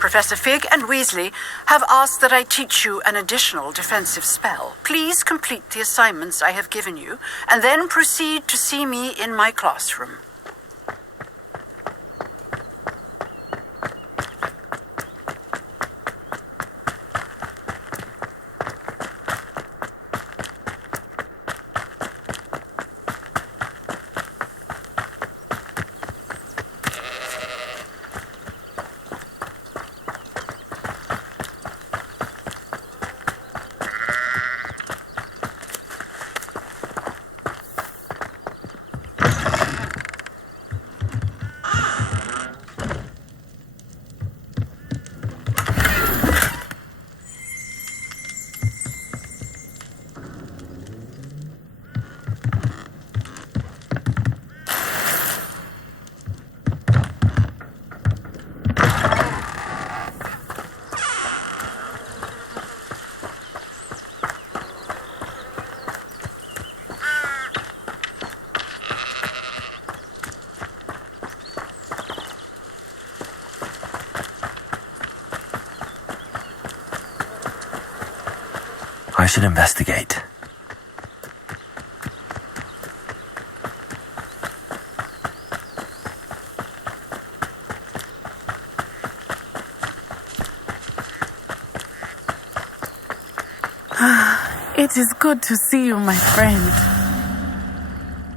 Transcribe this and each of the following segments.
Professor Fig and Weasley have asked that I teach you an additional defensive spell. Please complete the assignments I have given you, and then proceed to see me in my classroom. I should investigate. It is good to see you, my friend.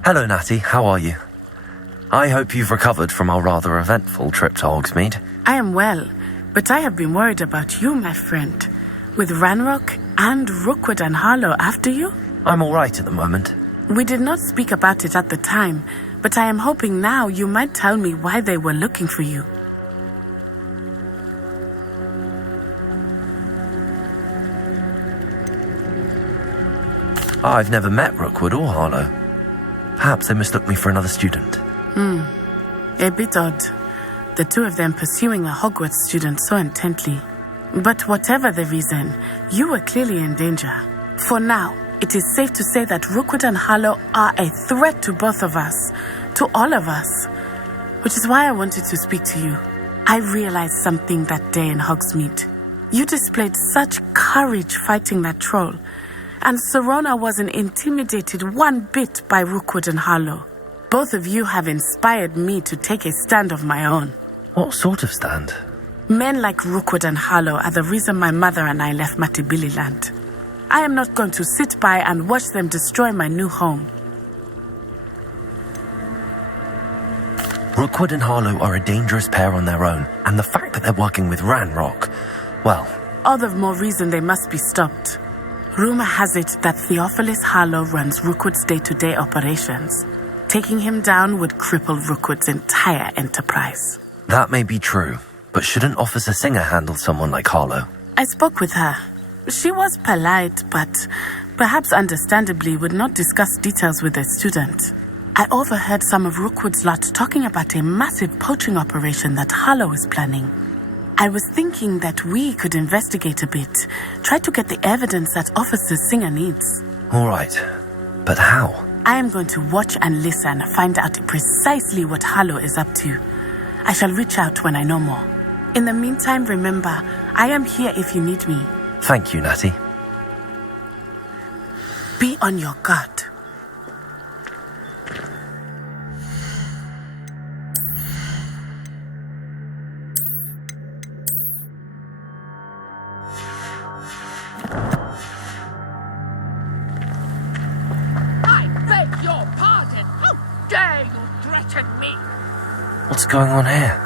Hello, Natty. How are you? I hope you've recovered from our rather eventful trip to Hogsmeade. I am well, but I have been worried about you, my friend. With Ranrock and Rookwood and Harlow after you? I'm all right at the moment. We did not speak about it at the time, but I am hoping now you might tell me why they were looking for you. I've never met Rookwood or Harlow. Perhaps they mistook me for another student. A bit odd. The two of them pursuing a Hogwarts student so intently. But whatever the reason, you were clearly in danger. For now, it is safe to say that Rookwood and Harlow are a threat to both of us, to all of us. Which is why I wanted to speak to you. I realized something that day in Hogsmeade. You displayed such courage fighting that troll, and Serona wasn't intimidated one bit by Rookwood and Harlow. Both of you have inspired me to take a stand of my own. What sort of stand? Men like Rookwood and Harlow are the reason my mother and I left Matibili Land. I am not going to sit by and watch them destroy my new home. Rookwood and Harlow are a dangerous pair on their own, and the fact that they're working with Ranrock, well... All the more reason they must be stopped. Rumor has it that Theophilus Harlow runs Rookwood's day-to-day operations. Taking him down would cripple Rookwood's entire enterprise. That may be true. But shouldn't Officer Singer handle someone like Harlow? I spoke with her. She was polite, but perhaps understandably would not discuss details with a student. I overheard some of Rookwood's lot talking about a massive poaching operation that Harlow is planning. I was thinking that we could investigate a bit, try to get the evidence that Officer Singer needs. All right, but how? I am going to watch and listen, find out precisely what Harlow is up to. I shall reach out when I know more. In the meantime, remember, I am here if you need me. Thank you, Natty. Be on your guard. I beg your pardon. How dare you threaten me? What's going on here?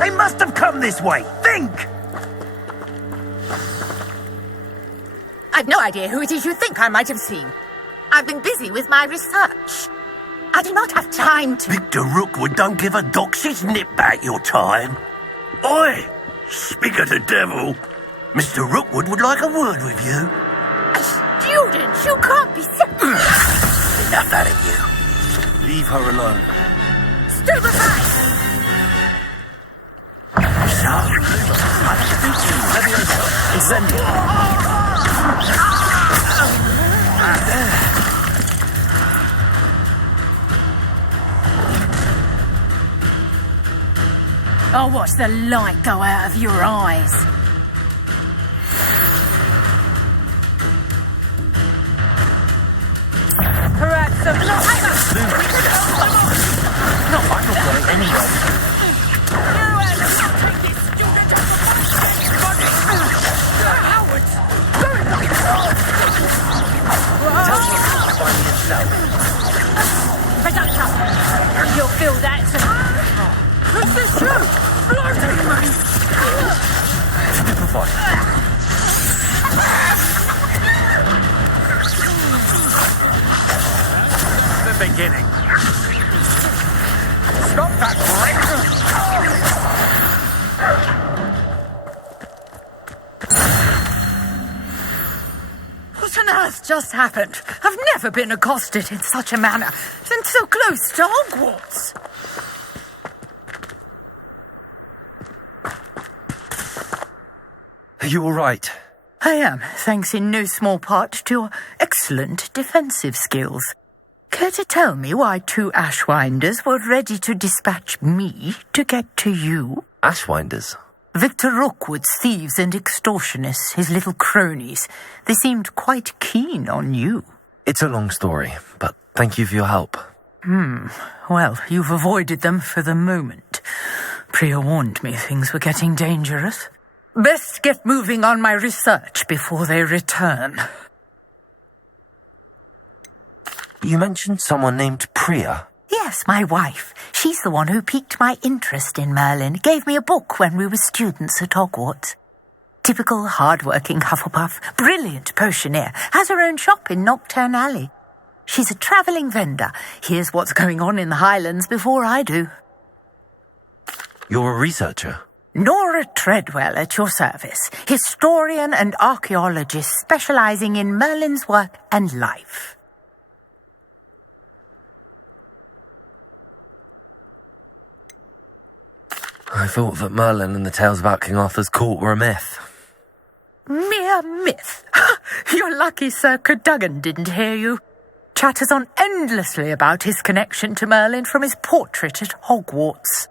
They must have come this way. Think! I've no idea who it is you think I might have seen. I've been busy with my research. I do not have time to... Victor Rookwood don't give a doxy's nip back your time. Oi! Speak of the devil. Mr. Rookwood would like a word with you. A student? You can't be so... Enough out of you. Leave her alone. Stupefy! I'll watch the light go out of your eyes. Perhaps some... No, I'm not going anywhere. You'll feel that tonight. What's this shoot? Bloody me! The beginning. Stop that, Rick! What on earth just happened? I've never been accosted in such a manner, and so close to Hogwarts. Are you all right? I am, thanks in no small part to your excellent defensive skills. Care to tell me why two Ashwinders were ready to dispatch me to get to you? Ashwinders? Victor Rookwood's thieves and extortionists, his little cronies. They seemed quite keen on you. It's a long story, but thank you for your help. Well, you've avoided them for the moment. Priya warned me things were getting dangerous. Best get moving on my research before they return. You mentioned someone named Priya. Yes, my wife. She's the one who piqued my interest in Merlin. Gave me a book when we were students at Hogwarts. Typical hard-working Hufflepuff, brilliant potioneer, has her own shop in Nocturne Alley. She's a travelling vendor. Hears what's going on in the Highlands before I do. You're a researcher? Nora Treadwell at your service, historian and archaeologist specialising in Merlin's work and life. I thought that Merlin and the tales about King Arthur's court were a myth. Mere myth. You're lucky Sir Cadogan didn't hear you. Chatters on endlessly about his connection to Merlin from his portrait at Hogwarts.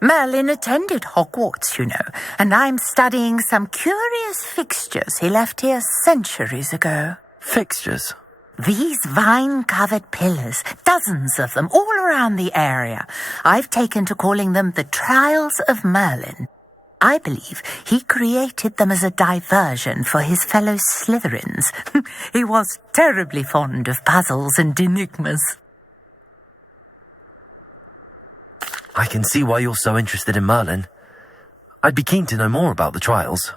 Merlin attended Hogwarts, you know, and I'm studying some curious fixtures he left here centuries ago. Fixtures? These vine-covered pillars, dozens of them, all around the area. I've taken to calling them the Trials of Merlin. I believe he created them as a diversion for his fellow Slytherins. He was terribly fond of puzzles and enigmas. I can see why you're so interested in Merlin. I'd be keen to know more about the trials.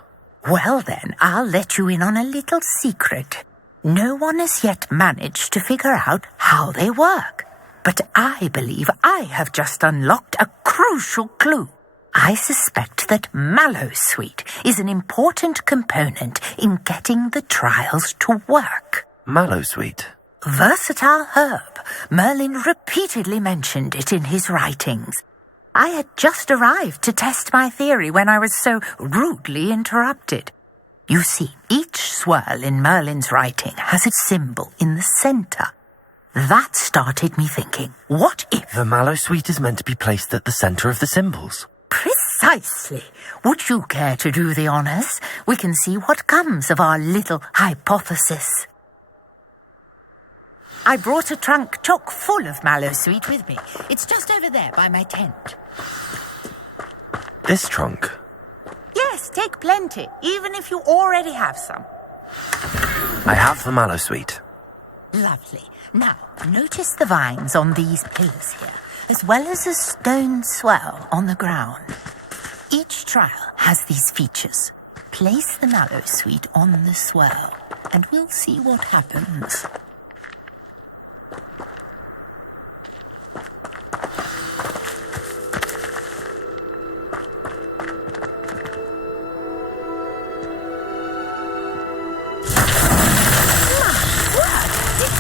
Well then, I'll let you in on a little secret. No one has yet managed to figure out how they work. But I believe I have just unlocked a crucial clue. I suspect that Mallowsweet is an important component in getting the trials to work. Mallowsweet? Versatile herb. Merlin repeatedly mentioned it in his writings. I had just arrived to test my theory when I was so rudely interrupted. You see, each swirl in Merlin's writing has a symbol in the centre. That started me thinking, what if... The Mallowsweet is meant to be placed at the centre of the symbols. Precisely. Would you care to do the honours? We can see what comes of our little hypothesis. I brought a trunk chock full of Mallowsweet with me. It's just over there by my tent. This trunk? Yes, take plenty, even if you already have some. I have the Mallowsweet. Lovely. Now, notice the vines on these pillars here, as well as a stone swell on the ground. Each trial has these features. Place the Mallowsweet on the swell, and we'll see what happens.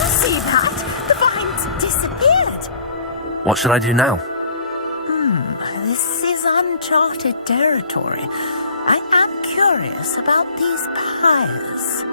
See that? The vines disappeared. What should I do now? This is uncharted territory. I am curious about these pyres.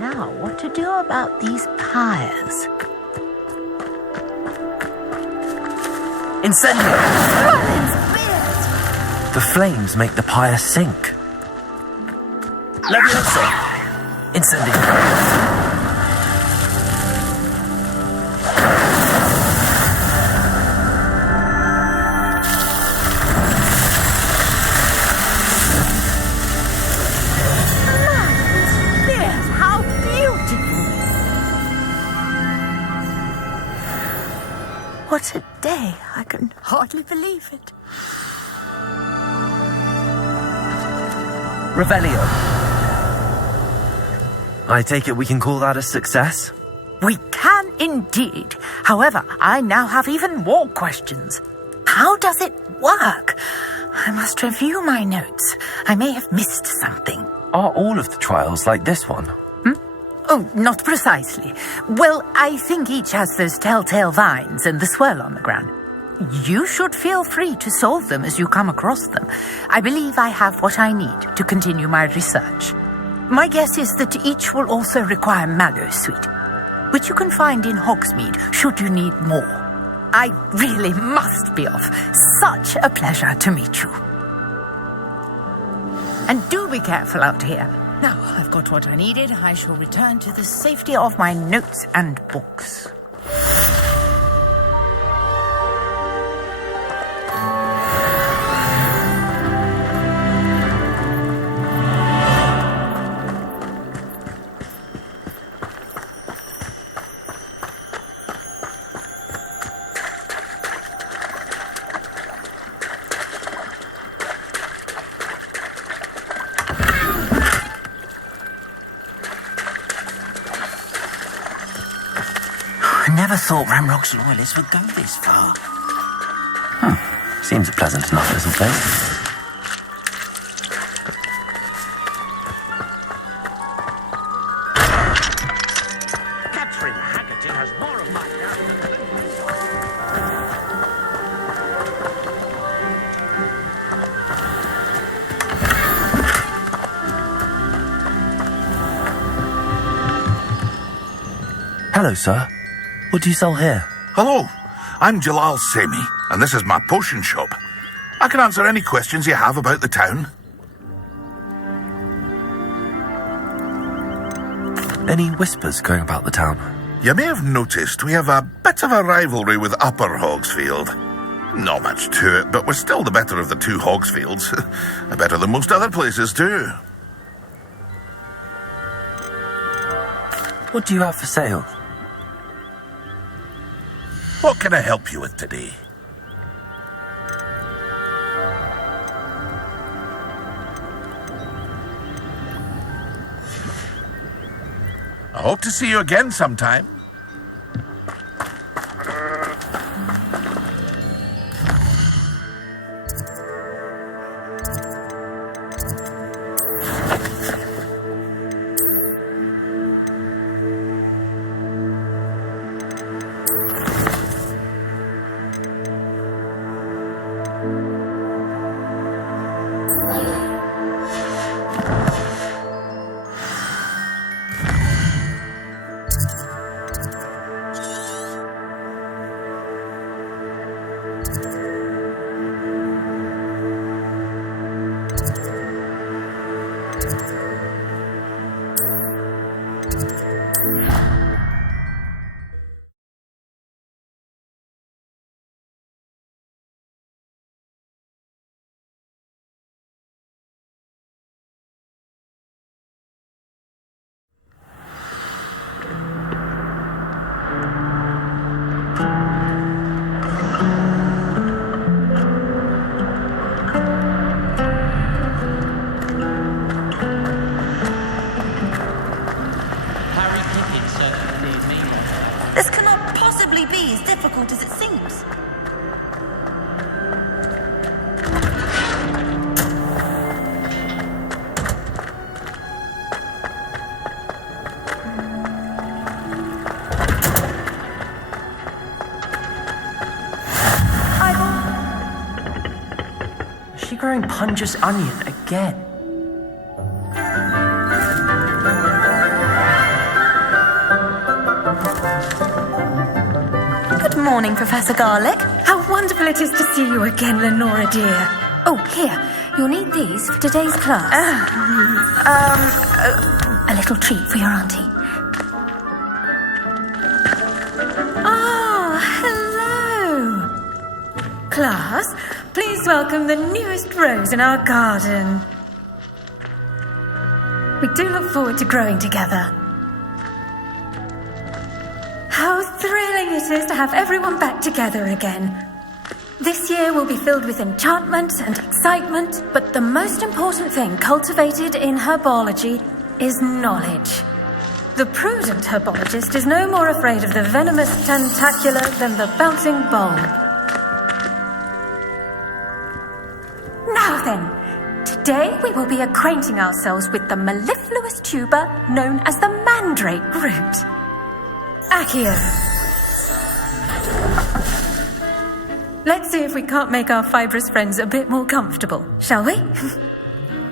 Now, what to do about these pyres? Incendio! The flames make the pyre sink. Leviosa! Incendio! What a day! I can hardly believe it. Revelio. I take it we can call that a success? We can indeed. However, I now have even more questions. How does it work? I must review my notes. I may have missed something. Are all of the trials like this one? Oh, not precisely. Well, I think each has those telltale vines and the swirl on the ground. You should feel free to solve them as you come across them. I believe I have what I need to continue my research. My guess is that each will also require mallow sweet, which you can find in Hogsmeade should you need more. I really must be off. Such a pleasure to meet you. And do be careful out here. Now I've got what I needed. I shall return to the safety of my notes and books. I never thought Ramrock's loyalists would go this far. Seems a pleasant enough little place. Capturing Haggerty has more of my Hello, sir. What do you sell here? Hello, I'm Jalal Semi, and this is my potion shop. I can answer any questions you have about the town. Any whispers going about the town? You may have noticed we have a bit of a rivalry with Upper Hogsfield. Not much to it, but we're still the better of the two Hogsfields. Better than most other places, too. What do you have for sale? What can I help you with today? I hope to see you again sometime. difficult as it seems. Is she growing Punja's onion again? Good morning, Professor Garlic. How wonderful it is to see you again, Lenora dear. Oh, here, you'll need these for today's class. A little treat for your auntie. Oh, hello. Class, please welcome the newest rose in our garden. We do look forward to growing together. How thrilling it is to have everyone back together again. This year will be filled with enchantment and excitement, but the most important thing cultivated in herbology is knowledge. The prudent herbologist is no more afraid of the venomous tentacula than the bouncing bulb. Now then, today we will be acquainting ourselves with the mellifluous tuber known as the mandrake root. Accio. Let's see if we can't make our fibrous friends a bit more comfortable, shall we?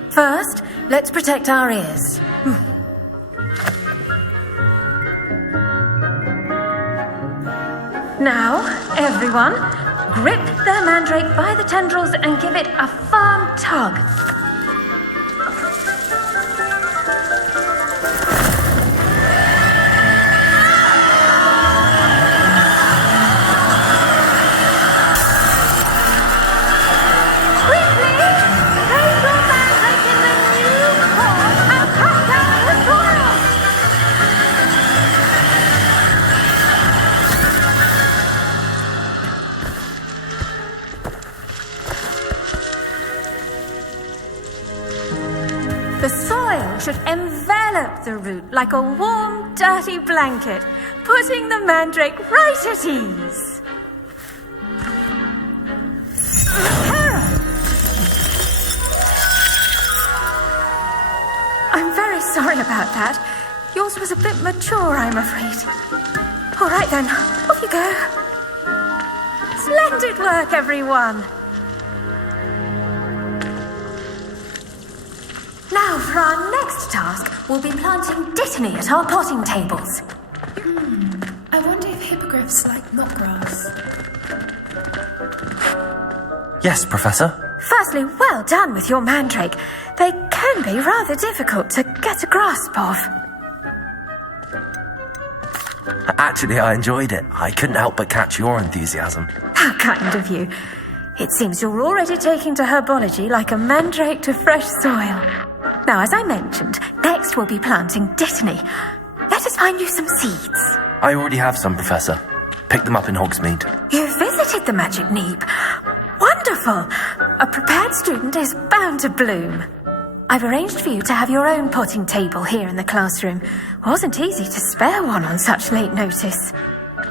First, let's protect our ears. Now, everyone, grip the mandrake by the tendrils and give it a firm tug. The soil should envelop the root like a warm, dirty blanket, putting the mandrake right at ease. I'm very sorry about that. Yours was a bit mature, I'm afraid. All right then, off you go. Splendid work, everyone. Now, for our next task, we'll be planting dittany at our potting tables. I wonder if hippogriffs like knotgrass. Yes, Professor. Firstly, well done with your mandrake. They can be rather difficult to get a grasp of. Actually, I enjoyed it. I couldn't help but catch your enthusiasm. How kind of you. It seems you're already taking to herbology like a mandrake to fresh soil. Now, as I mentioned, next we'll be planting dittany. Let us find you some seeds. I already have some, Professor. Picked them up in Hogsmeade. You visited the Magic Neep. Wonderful! A prepared student is bound to bloom. I've arranged for you to have your own potting table here in the classroom. Wasn't easy to spare one on such late notice.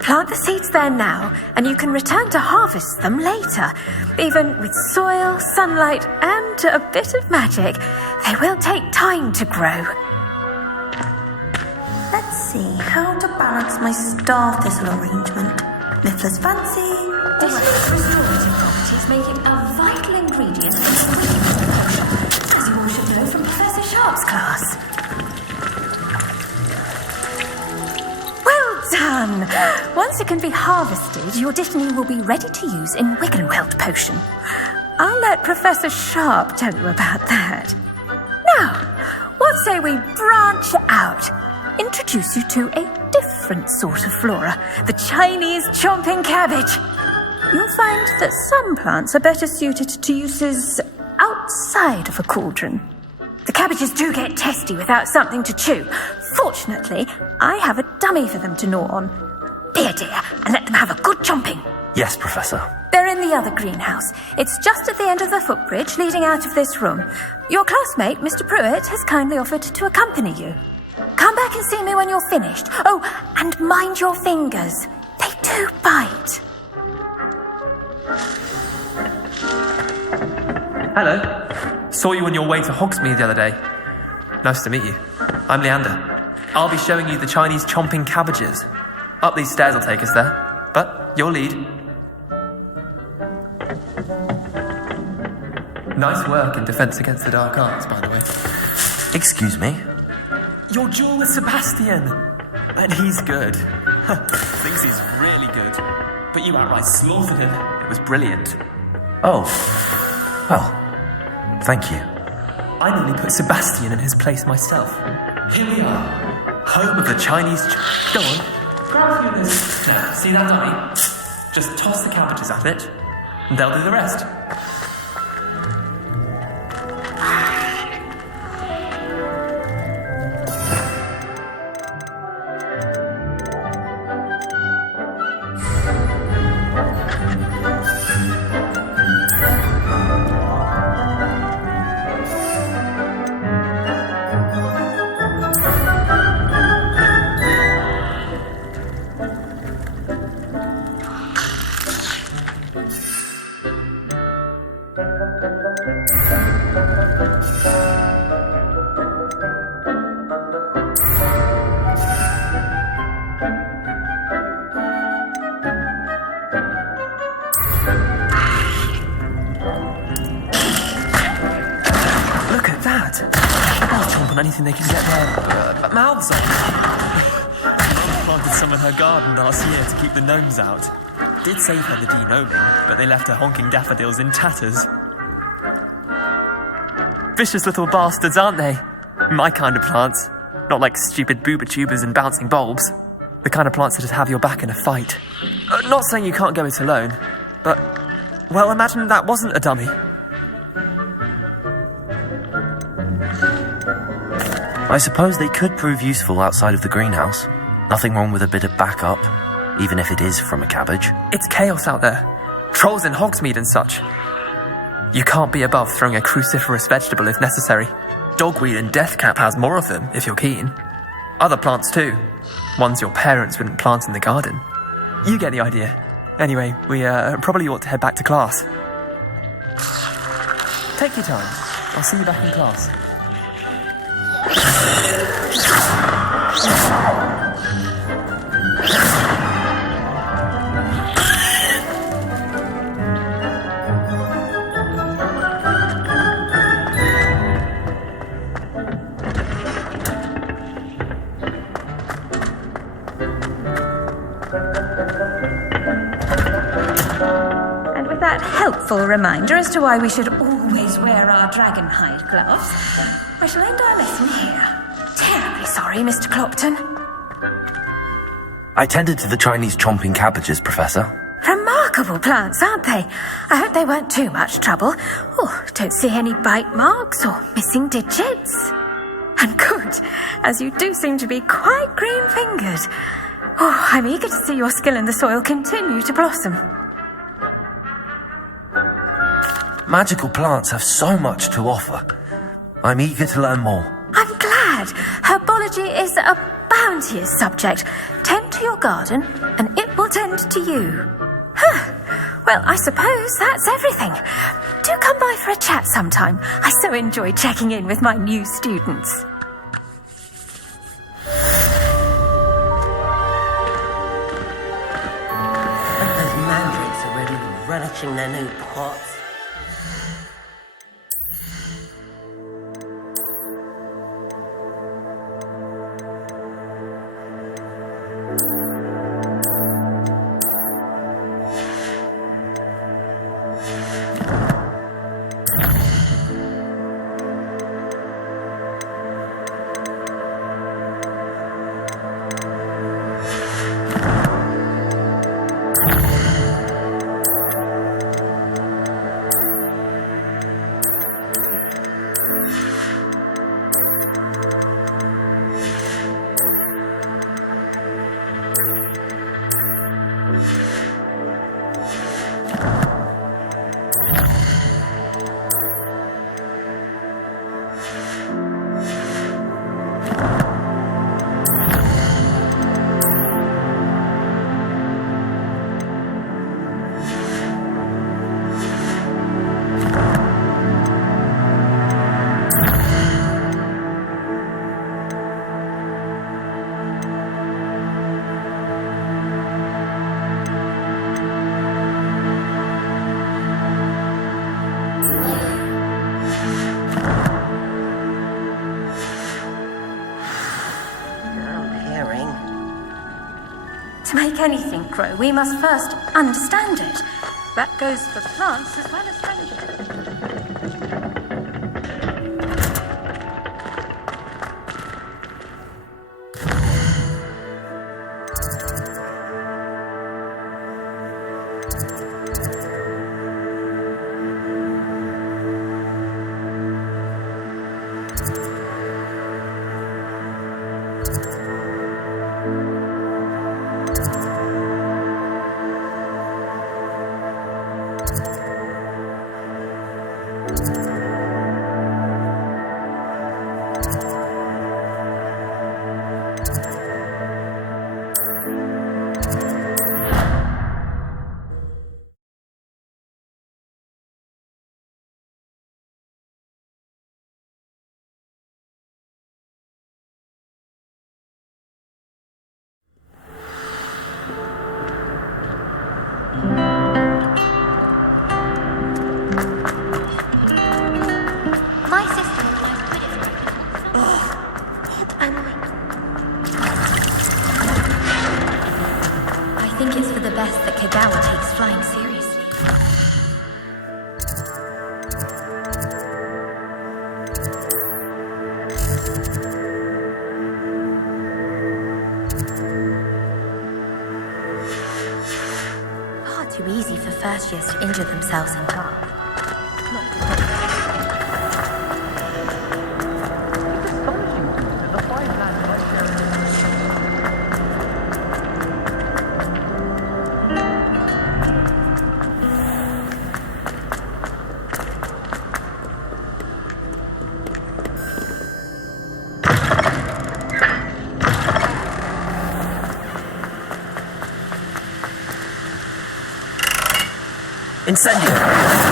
Plant the seeds there now, and you can return to harvest them later. Even with soil, sunlight, and a bit of magic, they will take time to grow. Let's see how to balance my star thistle arrangement. Mifflin's fancy. Dittany's restorative properties make it a vital ingredient in the wicking potion, as you all should know from Professor Sharp's class. Well done! Once it can be harvested, your dittany will be ready to use in Wiggenweld potion. I'll let Professor Sharp tell you about that. Now, what say we branch out? Introduce you to a different sort of flora, the Chinese chomping cabbage. You'll find that some plants are better suited to uses outside of a cauldron. The cabbages do get testy without something to chew. Fortunately, I have a dummy for them to gnaw on. Be a dear and let them have a good chomping. Yes, Professor. They're in the other greenhouse. It's just at the end of the footbridge leading out of this room. Your classmate, Mr. Pruitt, has kindly offered to accompany you. Come back and see me when you're finished. Oh, and mind your fingers. They do You bite. Hello. Saw you on your way to Hogsmeade the other day. Nice to meet you. I'm Leander. I'll be showing you the Chinese chomping cabbages. Up these stairs will take us there. But your lead. Nice work in Defense Against the Dark Arts, by the way. Excuse me? Your duel with Sebastian! And he's good. Thinks he's really good. But you outright slaughtered him. It was brilliant. Oh. Well, thank you. I nearly put Sebastian in his place myself. Here we are. Home of the Chinese... Go on. Grab a few of this. Now, see that dummy? Just toss the cabbages at it, and they'll do the rest. Anything they can get their mouths on. Planted some in her garden last year to keep the gnomes out. Did save her the de-gnoming, but they left her honking daffodils in tatters. Vicious little bastards, aren't they? My kind of plants. Not like stupid booba tubers and bouncing bulbs. The kind of plants that'd have your back in a fight. Not saying you can't go it alone, but... Well, imagine that wasn't a dummy. I suppose they could prove useful outside of the greenhouse. Nothing wrong with a bit of backup, even if it is from a cabbage. It's chaos out there. Trolls in Hogsmeade and such. You can't be above throwing a cruciferous vegetable if necessary. Dogweed and deathcap has more of them, if you're keen. Other plants too. Ones your parents wouldn't plant in the garden. You get the idea. Anyway, we probably ought to head back to class. Take your time. I'll see you back in class. And with that helpful reminder as to why we should always wear our dragon hide gloves, I shall end our lesson here. Terribly sorry, Mr. Clopton. I tended to the Chinese chomping cabbages, Professor. Remarkable plants, aren't they? I hope they weren't too much trouble. Oh, don't see any bite marks or missing digits. And good, as you do seem to be quite green-fingered. Oh, I'm eager to see your skill in the soil continue to blossom. Magical plants have so much to offer. I'm eager to learn more. I'm glad. Herbology is a bounteous subject. Tend to your garden, and it will tend to you. Well, I suppose that's everything. Do come by for a chat sometime. I so enjoy checking in with my new students. Those mandrakes are really relishing their new pots. To make anything grow, we must first understand it. That goes for plants as well as strangers. Too easy for first years to injure themselves in class. Incendio!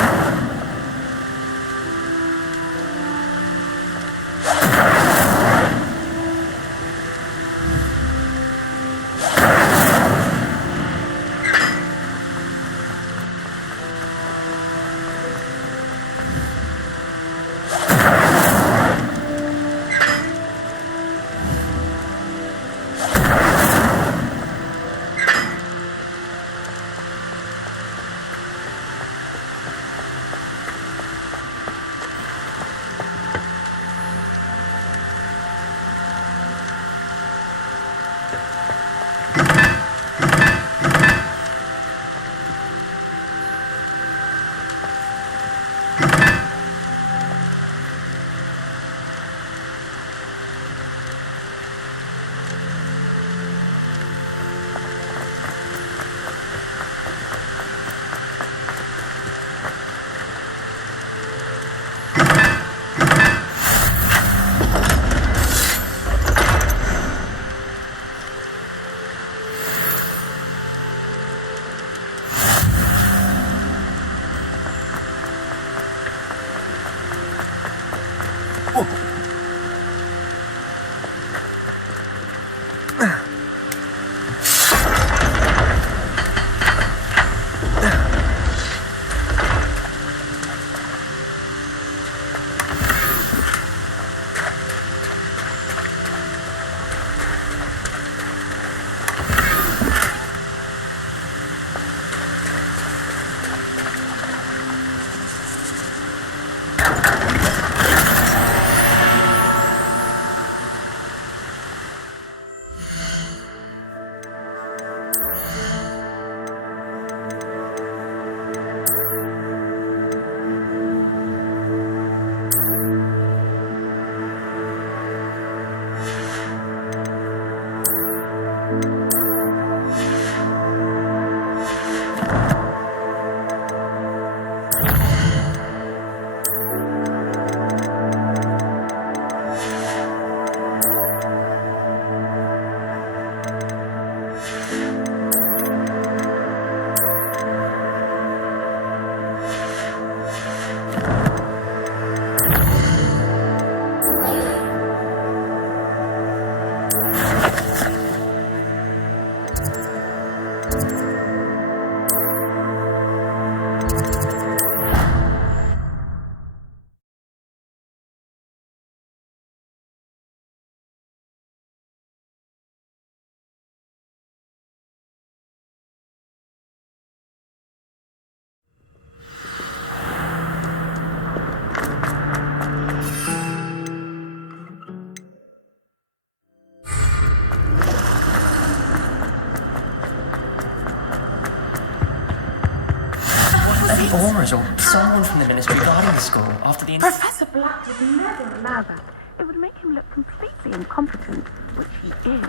the Auras or someone from the Ministry guarding the school after the... Professor Black would never allow that. It would make him look completely incompetent, which he is.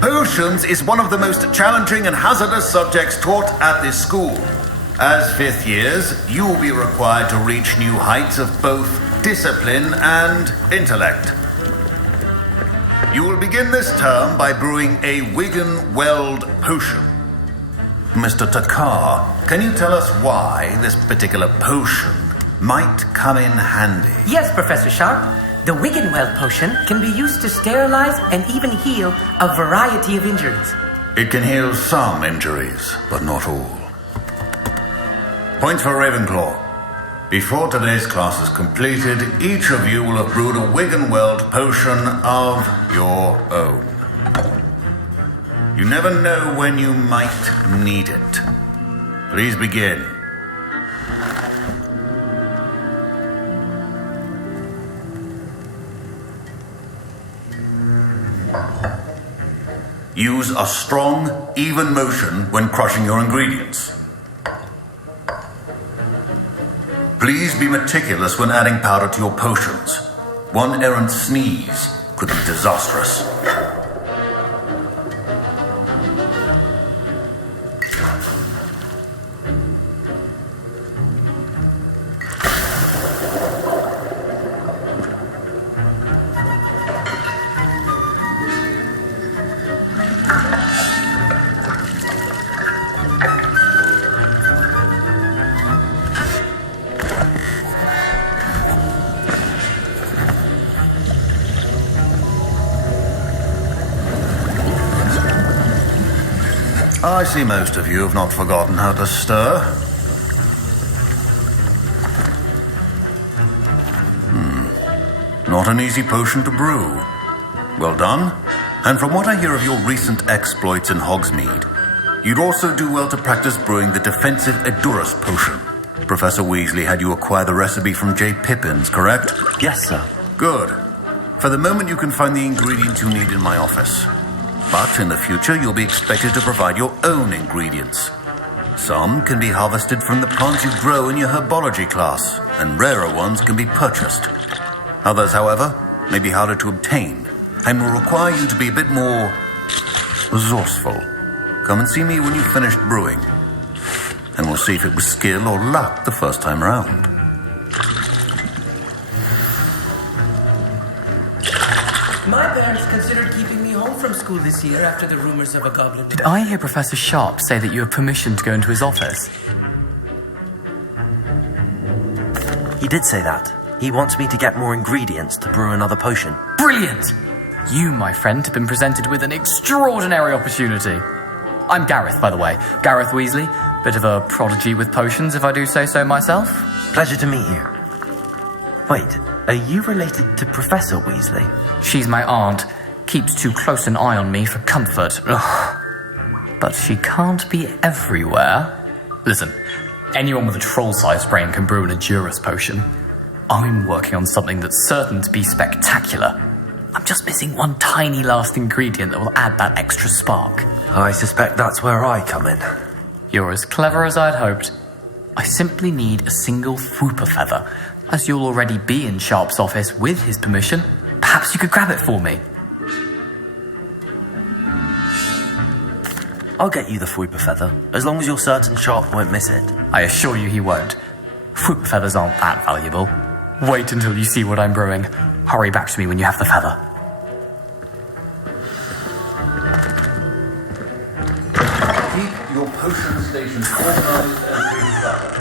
Potions is one of the most challenging and hazardous subjects taught at this school. As 5th years, you will be required to reach new heights of both discipline and intellect. You will begin this term by brewing a Wigan Weld potion. Mr. Takar, can you tell us why this particular potion might come in handy? Yes, Professor Sharp. The Wiggenweld potion can be used to sterilize and even heal a variety of injuries. It can heal some injuries, but not all. Points for Ravenclaw. Before today's class is completed, each of you will have brewed a Wiggenweld potion of your own. You never know when you might need it. Please begin. Use a strong, even motion when crushing your ingredients. Please be meticulous when adding powder to your potions. One errant sneeze could be disastrous. I see most of you have not forgotten how to stir. Not an easy potion to brew. Well done. And from what I hear of your recent exploits in Hogsmeade, you'd also do well to practice brewing the defensive Edurus potion. Professor Weasley had you acquire the recipe from J. Pippins, correct? Yes, sir. Good. For the moment, you can find the ingredients you need in my office. But in the future, you'll be expected to provide your own ingredients. Some can be harvested from the plants you grow in your herbology class, and rarer ones can be purchased. Others, however, may be harder to obtain, and will require you to be a bit more resourceful. Come and see me when you've finished brewing, and we'll see if it was skill or luck the first time around. My parents considered keeping me home from school this year after the rumors of a goblin. Did I hear Professor Sharp say that you have permission to go into his office? He did say that. He wants me to get more ingredients to brew another potion. Brilliant! You, my friend, have been presented with an extraordinary opportunity. I'm Gareth, by the way. Gareth Weasley. Bit of a prodigy with potions, if I do say so myself. Pleasure to meet you. Wait, are you related to Professor Weasley? She's my aunt. Keeps too close an eye on me for comfort. Ugh. But she can't be everywhere. Listen, anyone with a troll-sized brain can brew an Edurus potion. I'm working on something that's certain to be spectacular. I'm just missing one tiny last ingredient that will add that extra spark. I suspect that's where I come in. You're as clever as I'd hoped. I simply need a single Whooper feather. As you'll already be in Sharp's office with his permission, perhaps you could grab it for me. I'll get you the Whooper feather, as long as you're certain Sharp won't miss it. I assure you he won't. Whooper feathers aren't that valuable. Wait until you see what I'm brewing. Hurry back to me when you have the feather. Keep your potion stations organized and prepared.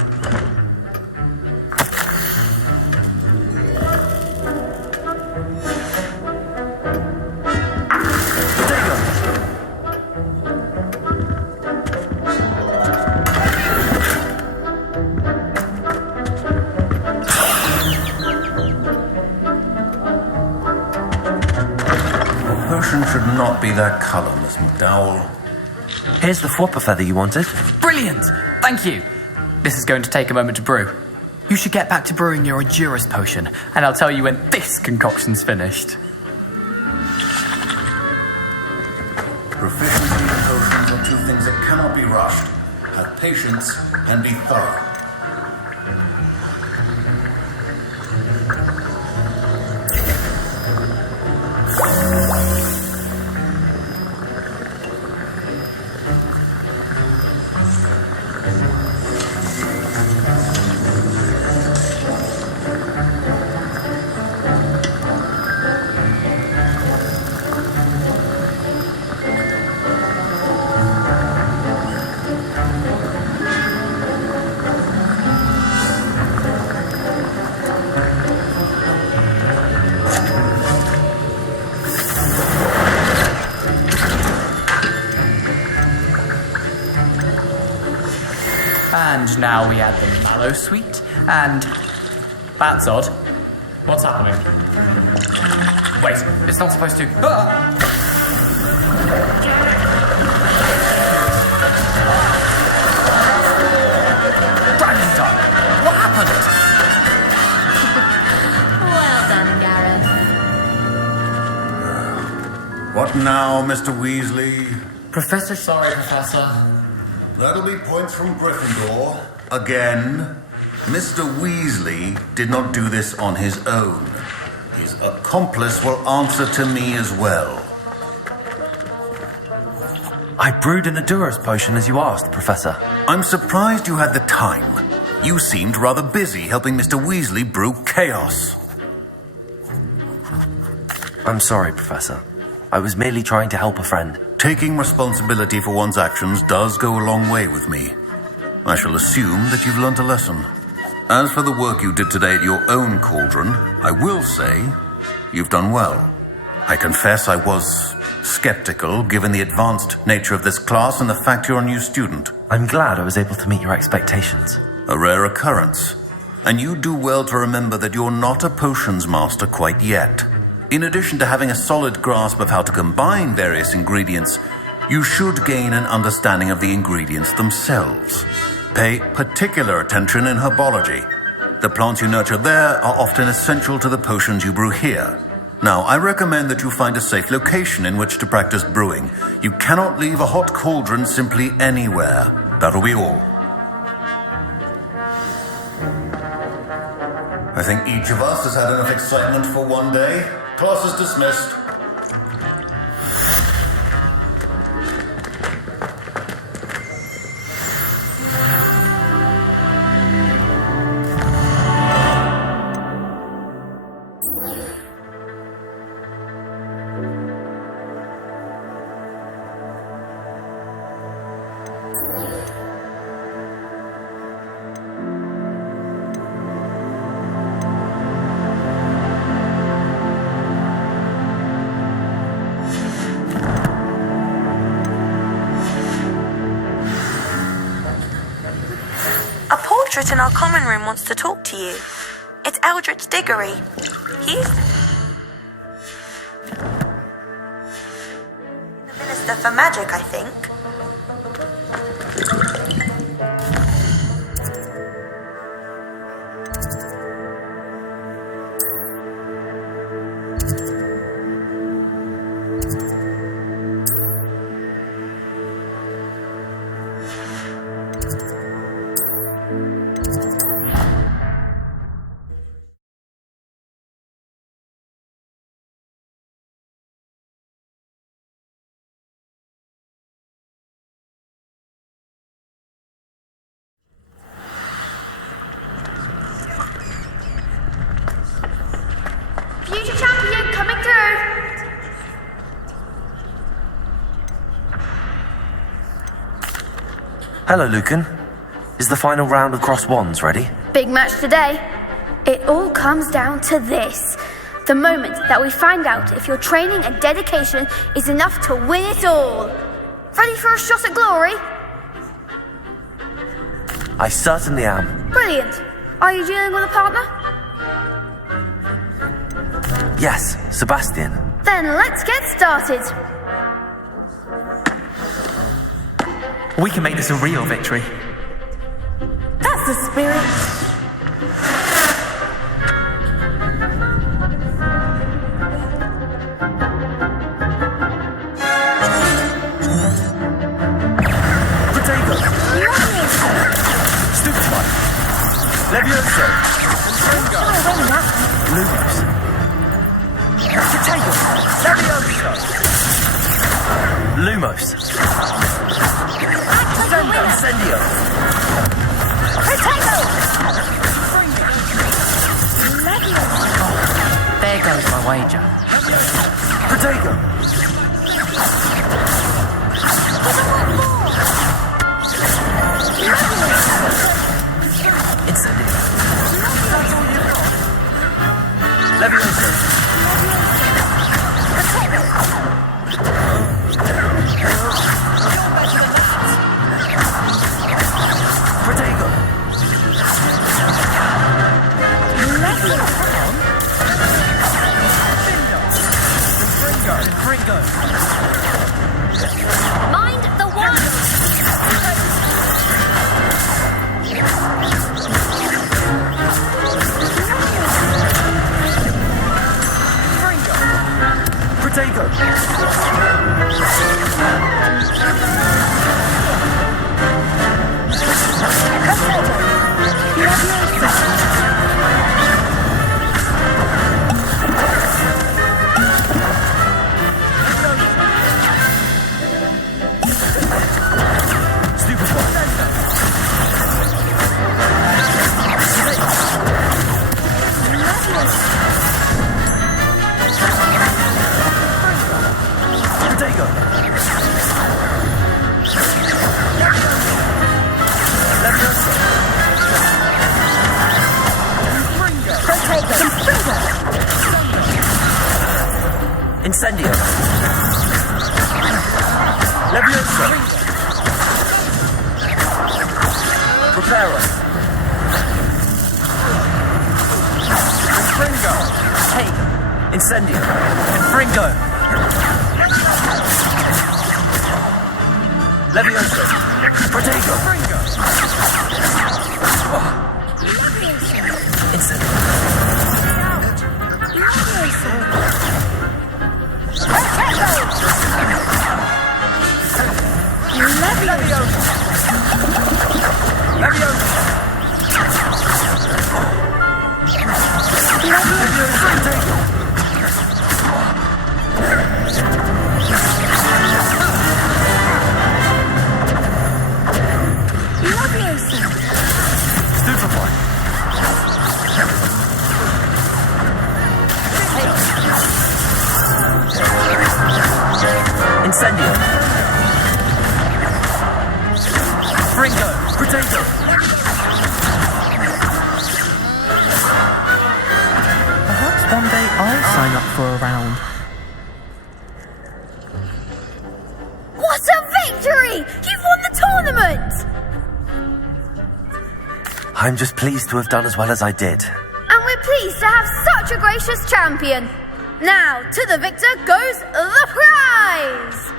Should not be that colour, Miss McDowell. Here's the Whooper feather you wanted. Brilliant! Thank you. This is going to take a moment to brew. You should get back to brewing your Endurance potion, and I'll tell you when this concoction's finished. Proficiency in potions are two things that cannot be rushed. Have patience and be thorough. And now we add the mallow sweet, and... That's odd. What's happening? Wait, it's not supposed to... Ah! Brandon, what happened? Well done, Gareth. What now, Mr. Weasley? Professor, sorry, Professor. That'll be points from Gryffindor. Again. Mr. Weasley did not do this on his own. His accomplice will answer to me as well. I brewed an Endurance potion as you asked, Professor. I'm surprised you had the time. You seemed rather busy helping Mr. Weasley brew chaos. I'm sorry, Professor. I was merely trying to help a friend. Taking responsibility for one's actions does go a long way with me. I shall assume that you've learnt a lesson. As for the work you did today at your own cauldron, I will say you've done well. I confess I was skeptical given the advanced nature of this class and the fact you're a new student. I'm glad I was able to meet your expectations. A rare occurrence. And you do well to remember that you're not a potions master quite yet. In addition to having a solid grasp of how to combine various ingredients, you should gain an understanding of the ingredients themselves. Pay particular attention in herbology. The plants you nurture there are often essential to the potions you brew here. Now, I recommend that you find a safe location in which to practice brewing. You cannot leave a hot cauldron simply anywhere. That'll be all. I think each of us has had enough excitement for one day. Class is dismissed. In our common room wants to talk to you. It's Eldritch Diggory. He's the Minister for Magic, I think. Future champion coming through! Hello, Lucan. Is the final round of Cross Wands ready? Big match today. It all comes down to this. The moment that we find out if your training and dedication is enough to win it all. Ready for a shot at glory? I certainly am. Brilliant. Are you dealing with a partner? Yes, Sebastian. Then let's get started. We can make this a real victory. That's the spirit. Levioso! Lumos! Potato! Levioso! Lumos! Incendio! Potato! There goes my wager. Potato! Incendio! Levioso! Potato! Fringo! Mind the one! Potato! Potato! Levioso! Incendio! Levioso! Preparo! Fringo! Hey! Incendio! Fringo! Levioso! Potato! Fringo! Incendio! Incendio! Fringo! Potato! Perhaps one day I'll sign up for a round. What a victory! You've won the tournament! I'm just pleased to have done as well as I did. And we're pleased to have such a gracious champion. Now, to the victor goes the prize!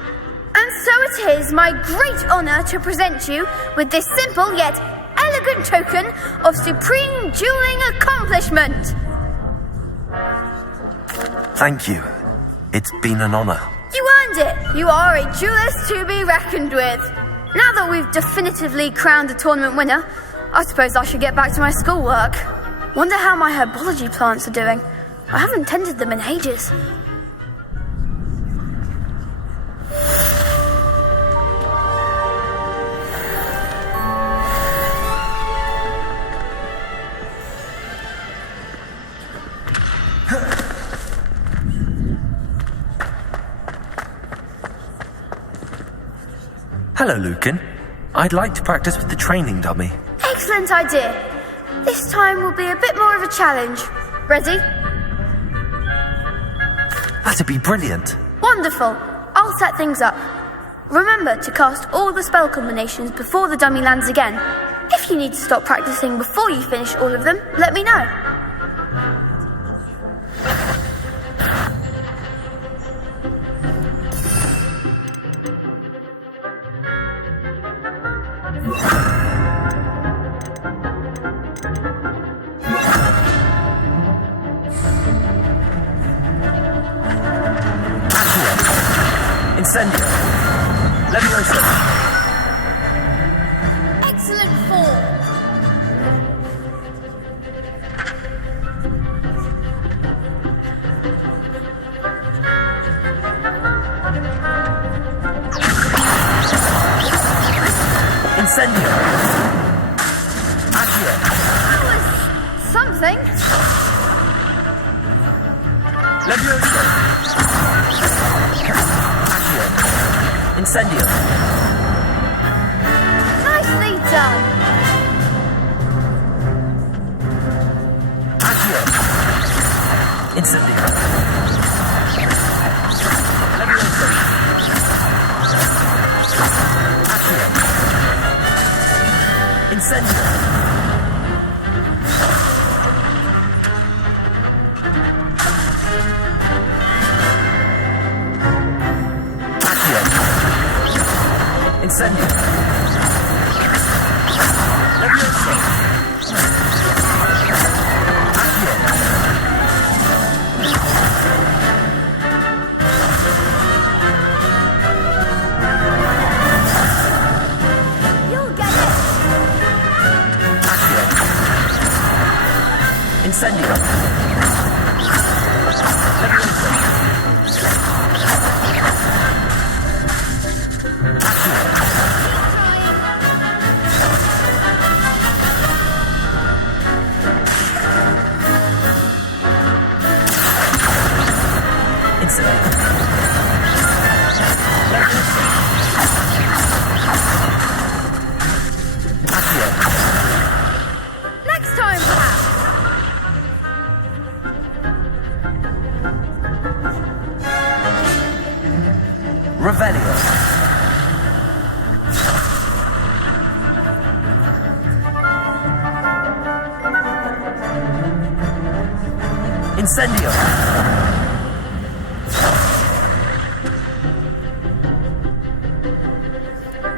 And so it is my great honour to present you with this simple yet elegant token of supreme dueling accomplishment. Thank you. It's been an honour. You earned it. You are a duelist to be reckoned with. Now that we've definitively crowned the tournament winner, I suppose I should get back to my schoolwork. Wonder how my herbology plants are doing. I haven't tended them in ages. Hello, Lucan. I'd like to practice with the training dummy. Excellent idea. This time will be a bit more of a challenge. Ready? That'd be brilliant. Wonderful. I'll set things up. Remember to cast all the spell combinations before the dummy lands again. If you need to stop practicing before you finish all of them, let me know. Incendio! Levioso! Excellent form! Incendio! Accio! That was something. Levioso! Accio! Incendio! Nicely done. Accio! Incendio! Levioso! Accio! Incendio! Incendio! Levioso! Accio! You'll get it. Accio! Incendio! Levioso! Accio! Next time, perhaps. Revelio! Incendio!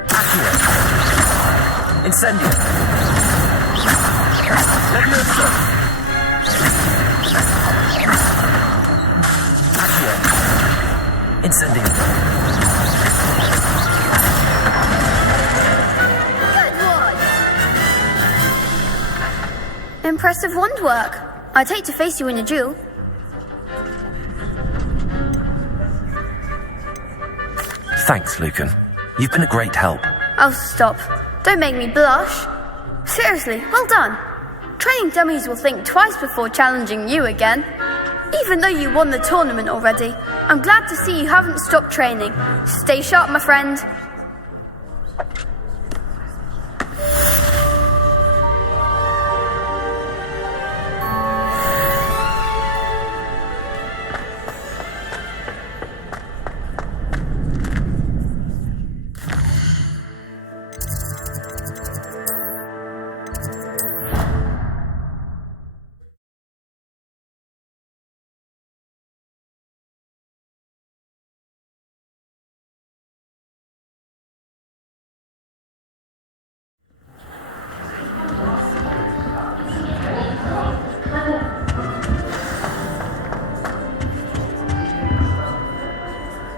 Accio! Incendio! Levioso! Accio! Incendio! Good one. Impressive wand work. I'd hate to face you in a duel. Thanks, Lucan. You've been a great help. Oh, stop. Don't make me blush. Seriously, well done. Training dummies will think twice before challenging you again. Even though you won the tournament already, I'm glad to see you haven't stopped training. Stay sharp, my friend.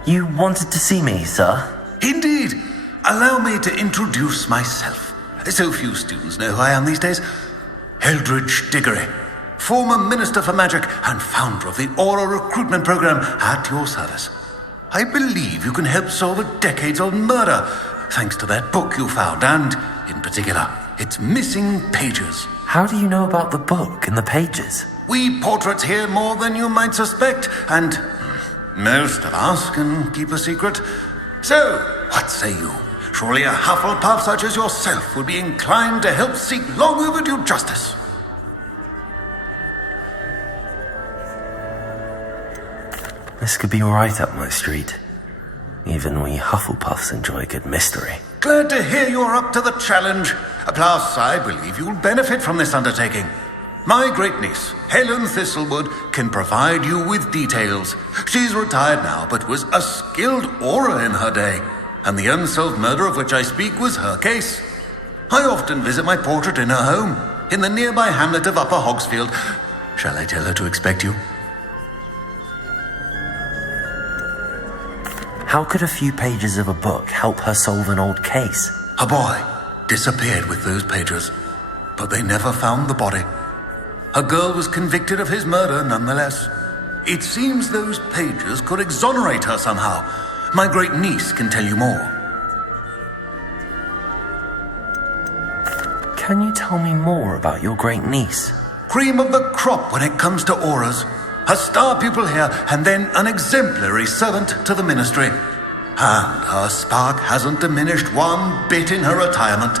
You wanted to see me, sir? Indeed. Allow me to introduce myself. So few students know who I am these days. Eldridge Diggory, former Minister for Magic and founder of the Aura Recruitment Program, at your service. I believe you can help solve a decades-old murder, thanks to that book you found, and, in particular, its missing pages. How do you know about the book and the pages? We portraits hear more than you might suspect, and most of us can keep a secret. So, what say you? Surely a Hufflepuff such as yourself would be inclined to help seek long overdue justice. This could be right up my street. Even we Hufflepuffs enjoy a good mystery. Glad to hear you're up to the challenge. Plus, I believe you'll benefit from this undertaking. My great-niece, Helen Thistlewood, can provide you with details. She's retired now, but was a skilled aura in her day. And the unsolved murder of which I speak was her case. I often visit my portrait in her home, in the nearby hamlet of Upper Hogsfield. Shall I tell her to expect you? How could a few pages of a book help her solve an old case? A boy disappeared with those pages, but they never found the body. A girl was convicted of his murder nonetheless. It seems those pages could exonerate her somehow. My great-niece can tell you more. Can you tell me more about your great niece? Cream of the crop when it comes to auras. A star pupil here, and then an exemplary servant to the ministry. And her spark hasn't diminished one bit in her retirement.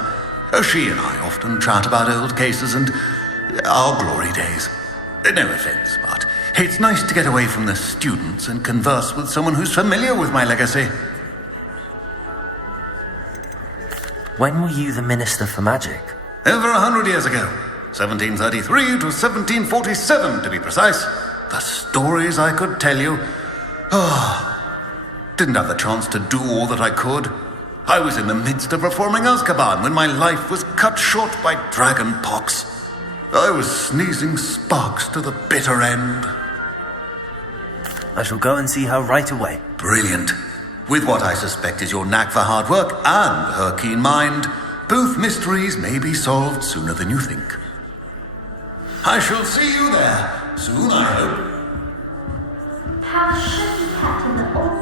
She and I often chat about old cases and our glory days. No offense, but it's nice to get away from the students and converse with someone who's familiar with my legacy. When were you the Minister for Magic? Over 100 years ago. 1733 to 1747, to be precise. The stories I could tell you. Didn't have the chance to do all that I could. I was in the midst of reforming Azkaban when my life was cut short by dragon pox. I was sneezing sparks to the bitter end. I shall go and see her right away. Brilliant. With what I suspect is your knack for hard work and her keen mind, both mysteries may be solved sooner than you think. I shall see you there soon, I hope. How should we captain the old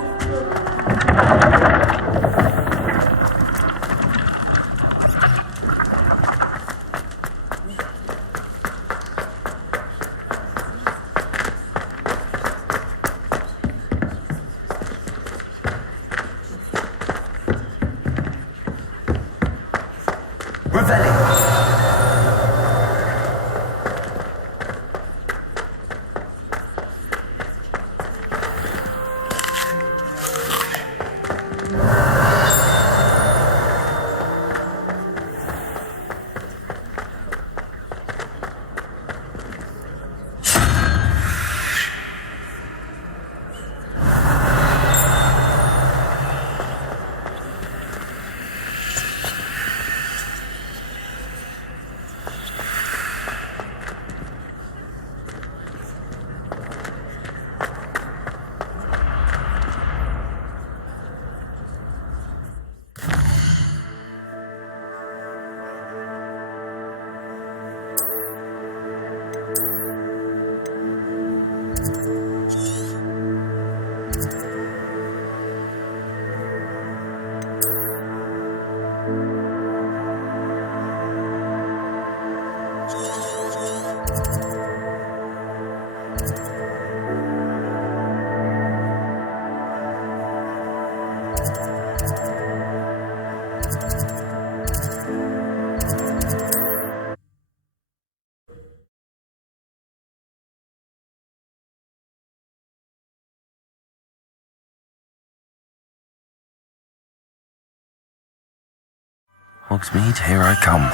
Hogsmeade, here I come.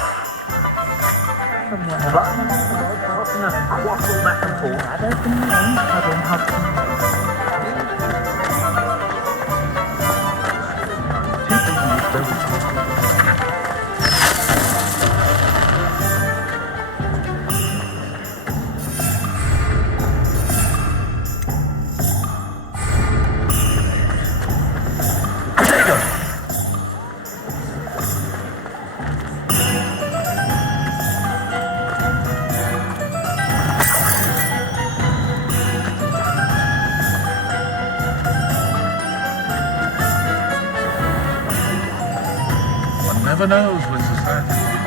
Never knows when society will be.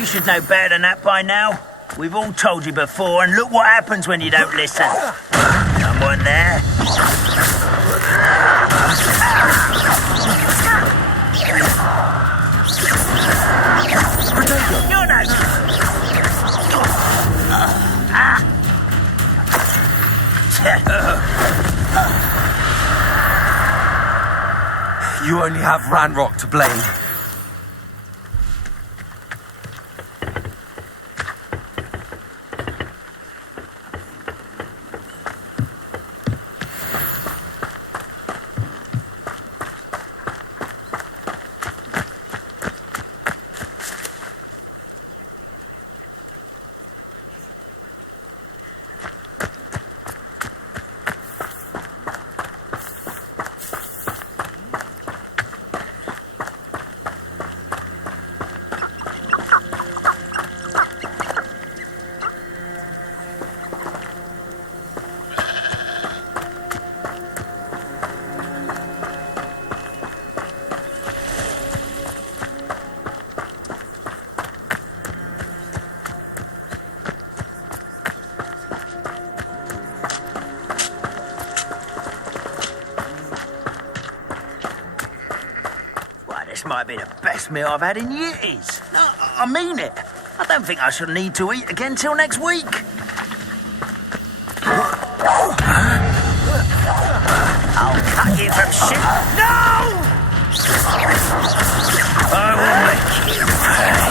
You should know better than that by now. We've all told you before, and look what happens when you don't listen. Someone there? You only have Ranrock to blame. This might be the best meal I've had in years. No, I mean it. I don't think I shall need to eat again till next week. I'll cut you from shit. No! I will make you pay.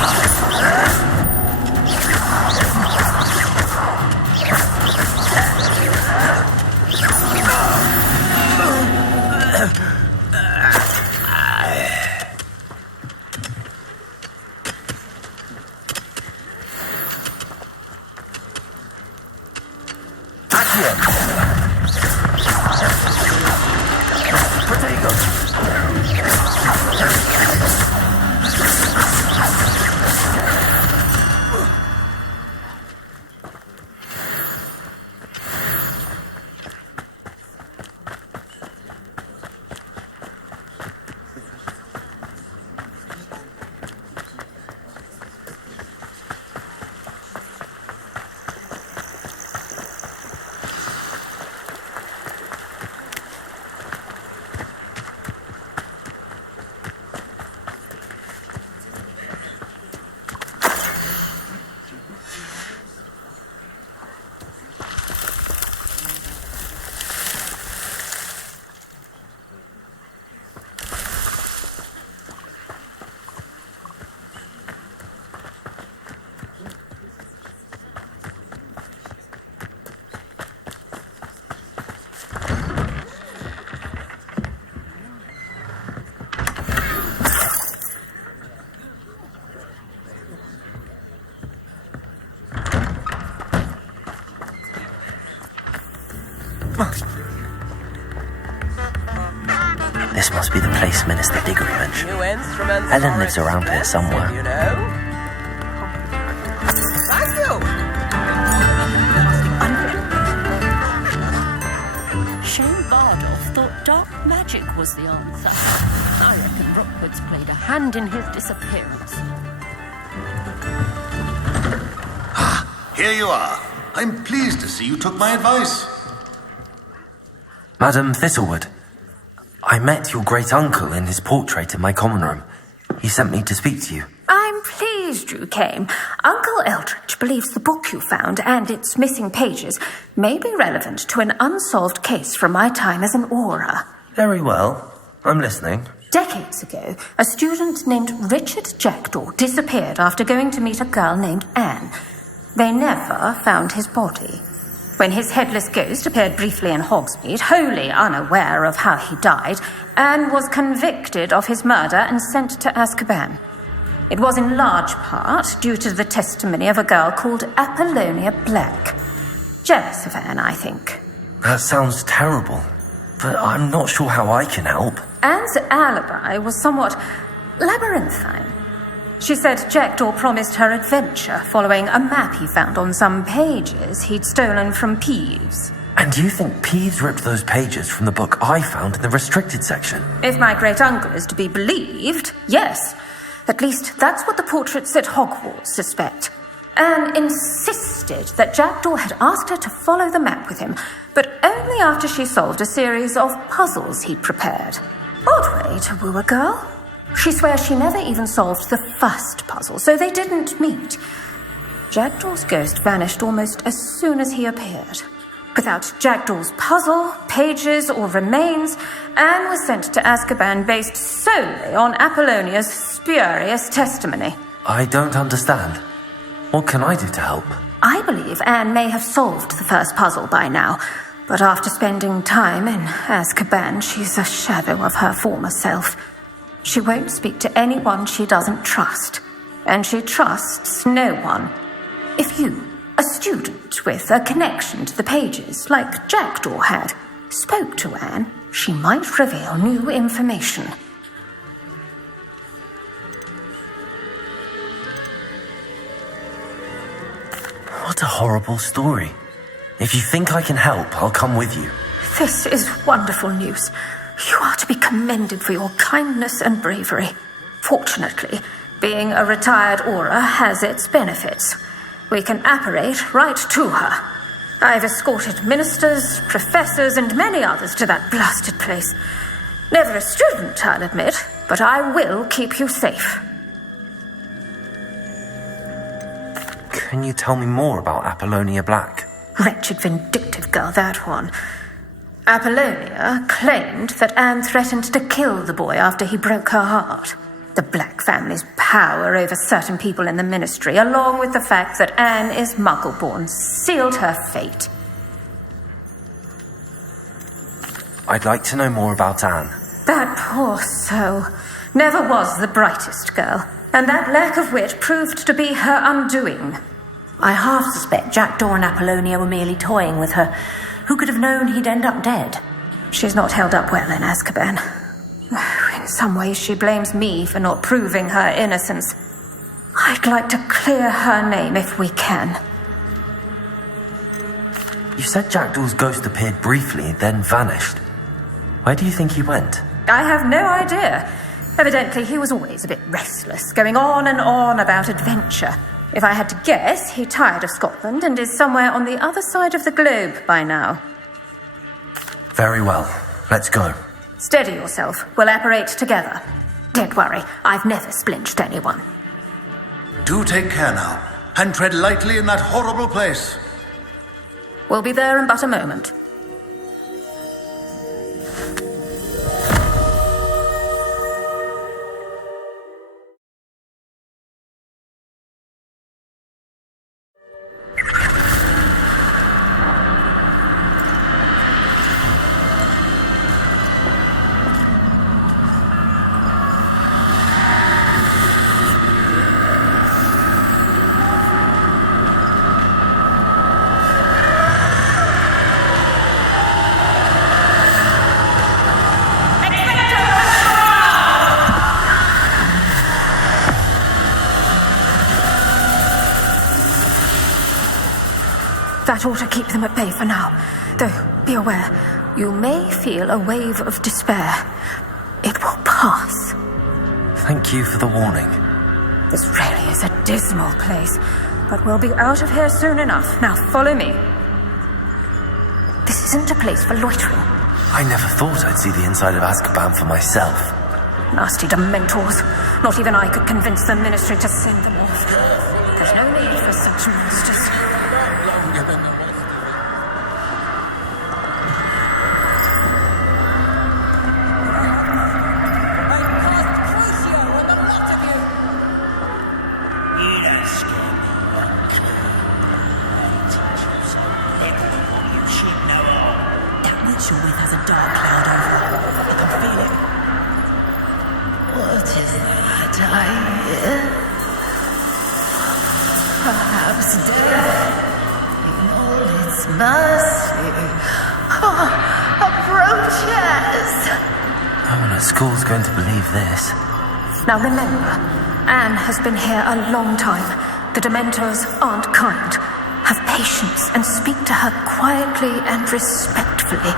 This must be the place Minister Diggory mentioned. Ellen lives around here somewhere. You know? Thank you! Shane Bardolph thought dark magic was the answer. I reckon Rookwood's played a hand in his disappearance. Here you are. I'm pleased to see you took my advice. Madam Thistlewood, I met your great-uncle in his portrait in my common room. He sent me to speak to you. I'm pleased you came. Uncle Eldridge believes the book you found and its missing pages may be relevant to an unsolved case from my time as an aura. Very well. I'm listening. Decades ago, a student named Richard Jackdaw disappeared after going to meet a girl named Anne. They never found his body. When his headless ghost appeared briefly in Hogsmeade, wholly unaware of how he died, Anne was convicted of his murder and sent to Azkaban. It was in large part due to the testimony of a girl called Apollonia Black. Jealous of Anne, I think. That sounds terrible, but I'm not sure how I can help. Anne's alibi was somewhat labyrinthine. She said Jackdaw promised her adventure following a map he found on some pages he'd stolen from Peeves. And do you think Peeves ripped those pages from the book I found in the restricted section? If my great-uncle is to be believed, yes. At least that's what the portraits at Hogwarts suspect. Anne insisted that Jackdaw had asked her to follow the map with him, but only after she solved a series of puzzles he'd prepared. Odd way to woo a girl. She swears she never even solved the first puzzle, so they didn't meet. Jackdaw's ghost vanished almost as soon as he appeared. Without Jackdaw's puzzle, pages, or remains, Anne was sent to Azkaban based solely on Apollonia's spurious testimony. I don't understand. What can I do to help? I believe Anne may have solved the first puzzle by now, but after spending time in Azkaban, she's a shadow of her former self. She won't speak to anyone she doesn't trust, and she trusts no one. If you, a student with a connection to the pages, like Jackdaw had, spoke to Anne, she might reveal new information. What a horrible story. If you think I can help, I'll come with you. This is wonderful news. You are to be commended for your kindness and bravery. Fortunately, being a retired Aura has its benefits. We can apparate right to her. I've escorted ministers, professors, and many others to that blasted place. Never a student, I'll admit, but I will keep you safe. Can you tell me more about Apollonia Black? Wretched, vindictive girl, that one. Apollonia claimed that Anne threatened to kill the boy after he broke her heart. The Black family's power over certain people in the ministry, along with the fact that Anne is Muggle-born, sealed her fate. I'd like to know more about Anne. That poor soul never was the brightest girl, and that lack of wit proved to be her undoing. I half suspect Jackdaw and Apollonia were merely toying with her. Who could have known he'd end up dead? She's not held up well in Azkaban. In some ways, she blames me for not proving her innocence. I'd like to clear her name if we can. You said Jackdaw's ghost appeared briefly, then vanished. Where do you think he went? I have no idea. Evidently, he was always a bit restless, going on and on about adventure. If I had to guess, he tired of Scotland and is somewhere on the other side of the globe by now. Very well. Let's go. Steady yourself. We'll apparate together. Don't worry, I've never splinched anyone. Do take care now, and tread lightly in that horrible place. We'll be there in but a moment. That ought to keep them at bay for now. Though, be aware, you may feel a wave of despair. It will pass. Thank you for the warning. This really is a dismal place, but we'll be out of here soon enough. Now follow me. This isn't a place for loitering. I never thought I'd see the inside of Azkaban for myself. Nasty dementors. Not even I could convince the ministry to send them off. There's no need for such monsters. School's going to believe this. Now remember, Anne has been here a long time. The Dementors aren't kind. Have patience and speak to her quietly and respectfully.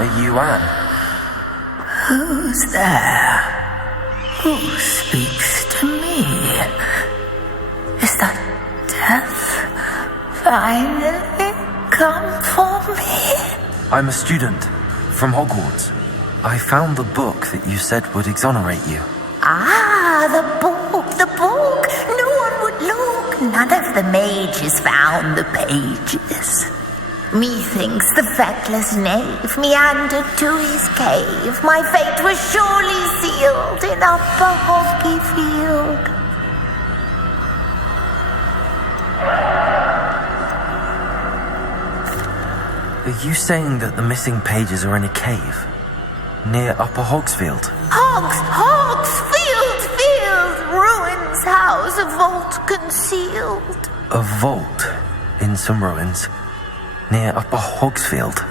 Are you Anne? Who's there? Who speaks to me? Is that death finally come for me? I'm a student from Hogwarts. I found the book that you said would exonerate you. Ah, the book. No one would look. None of the mages found the pages. Methinks the feckless knave meandered to his cave. My fate was surely sealed in Upper Hogsfield. Are you saying that the missing pages are in a cave? Near Upper Hogsfield? Hogsfield field! Ruins house, a vault concealed. A vault in some ruins? Near Upper Hogsfield?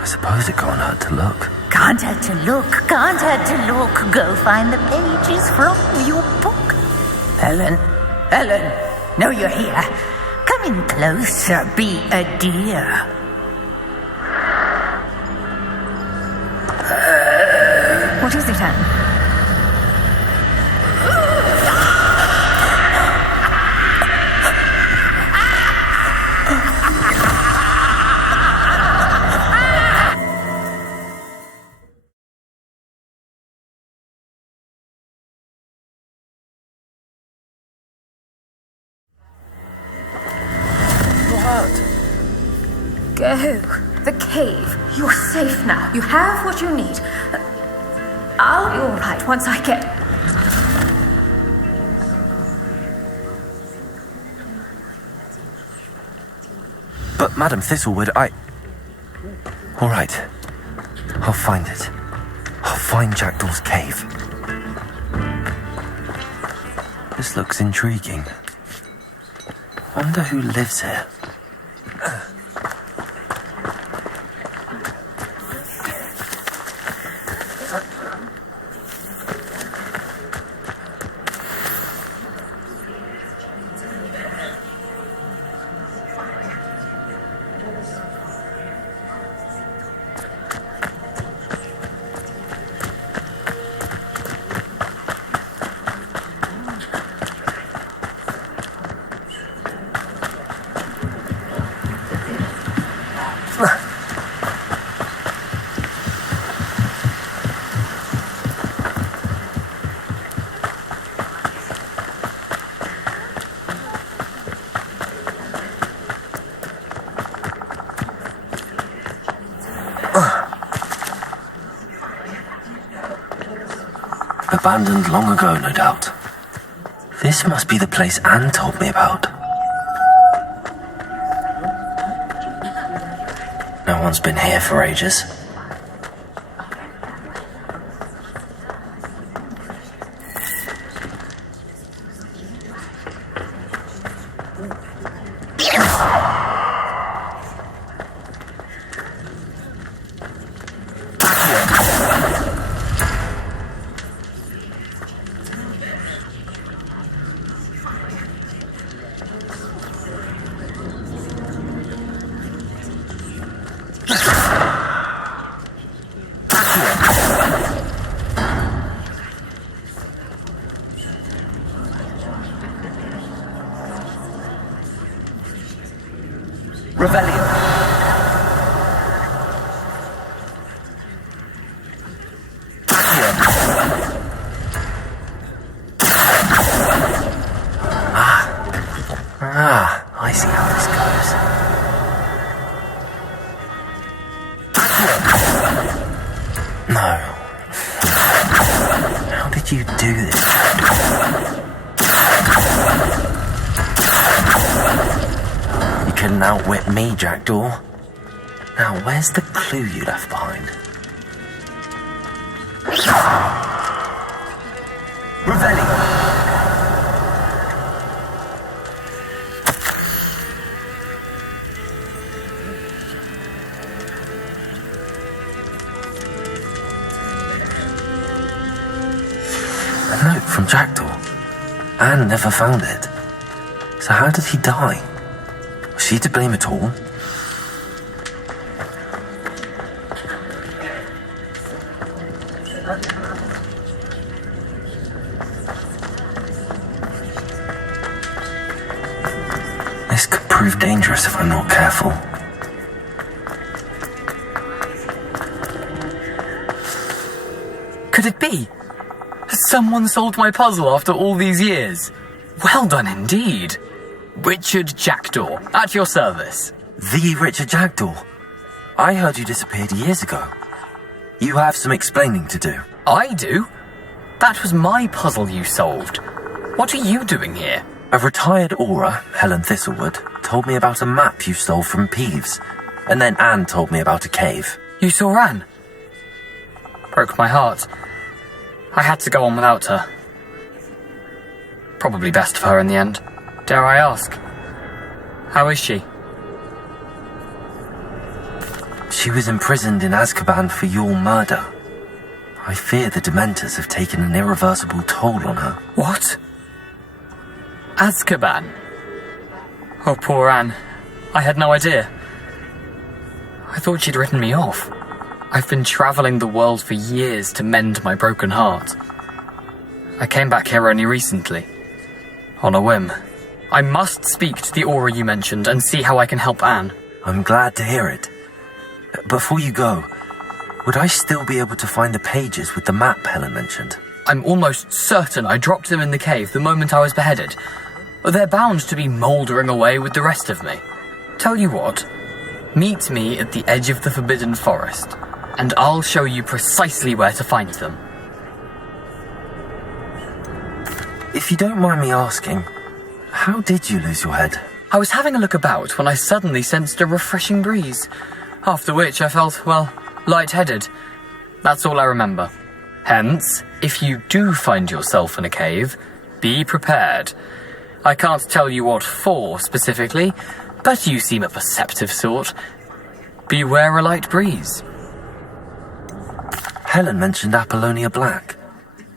I suppose it can't hurt to look. Can't hurt to look, can't hurt to look. Go find the pages from your book. Helen, know you're here. Come in closer, be a dear. What is it, Anne? Go. The cave. You're safe now. You have what you need. I'll be all right once I get... But, Madam Thistlewood, All right. I'll find it. I'll find Jackdaw's cave. This looks intriguing. I wonder who lives here. Abandoned long ago, no doubt. This must be the place Anne told me about. No one's been here for ages. I see how this goes. No. How did you do this? You couldn't outwit me, Jackdaw. Now, where's the clue you left behind? Revelli. A note from Jackdaw. Anne never found it. So how did he die? Was she to blame at all? This could prove dangerous if I'm not careful. Could it be? Has someone solved my puzzle after all these years? Well done indeed. Richard Jackdaw, at your service. The Richard Jackdaw. I heard you disappeared years ago. You have some explaining to do. I do? That was my puzzle you solved. What are you doing here? A retired Aura, Helen Thistlewood, told me about a map you stole from Peeves. And then Anne told me about a cave. You saw Anne? Broke my heart. I had to go on without her. Probably best for her in the end. Dare I ask? How is she? She was imprisoned in Azkaban for your murder. I fear the Dementors have taken an irreversible toll on her. What? Azkaban? Oh, poor Anne. I had no idea. I thought she'd written me off. I've been travelling the world for years to mend my broken heart. I came back here only recently. On a whim. I must speak to the Aura you mentioned and see how I can help Anne. I'm glad to hear it. Before you go, would I still be able to find the pages with the map Helen mentioned? I'm almost certain I dropped them in the cave the moment I was beheaded. They're bound to be mouldering away with the rest of me. Tell you what, meet me at the edge of the Forbidden Forest, and I'll show you precisely where to find them. If you don't mind me asking, how did you lose your head? I was having a look about when I suddenly sensed a refreshing breeze. After which I felt, well, lightheaded. That's all I remember. Hence, if you do find yourself in a cave, be prepared. I can't tell you what for specifically, but you seem a perceptive sort. Beware a light breeze. Helen mentioned Apollonia Black.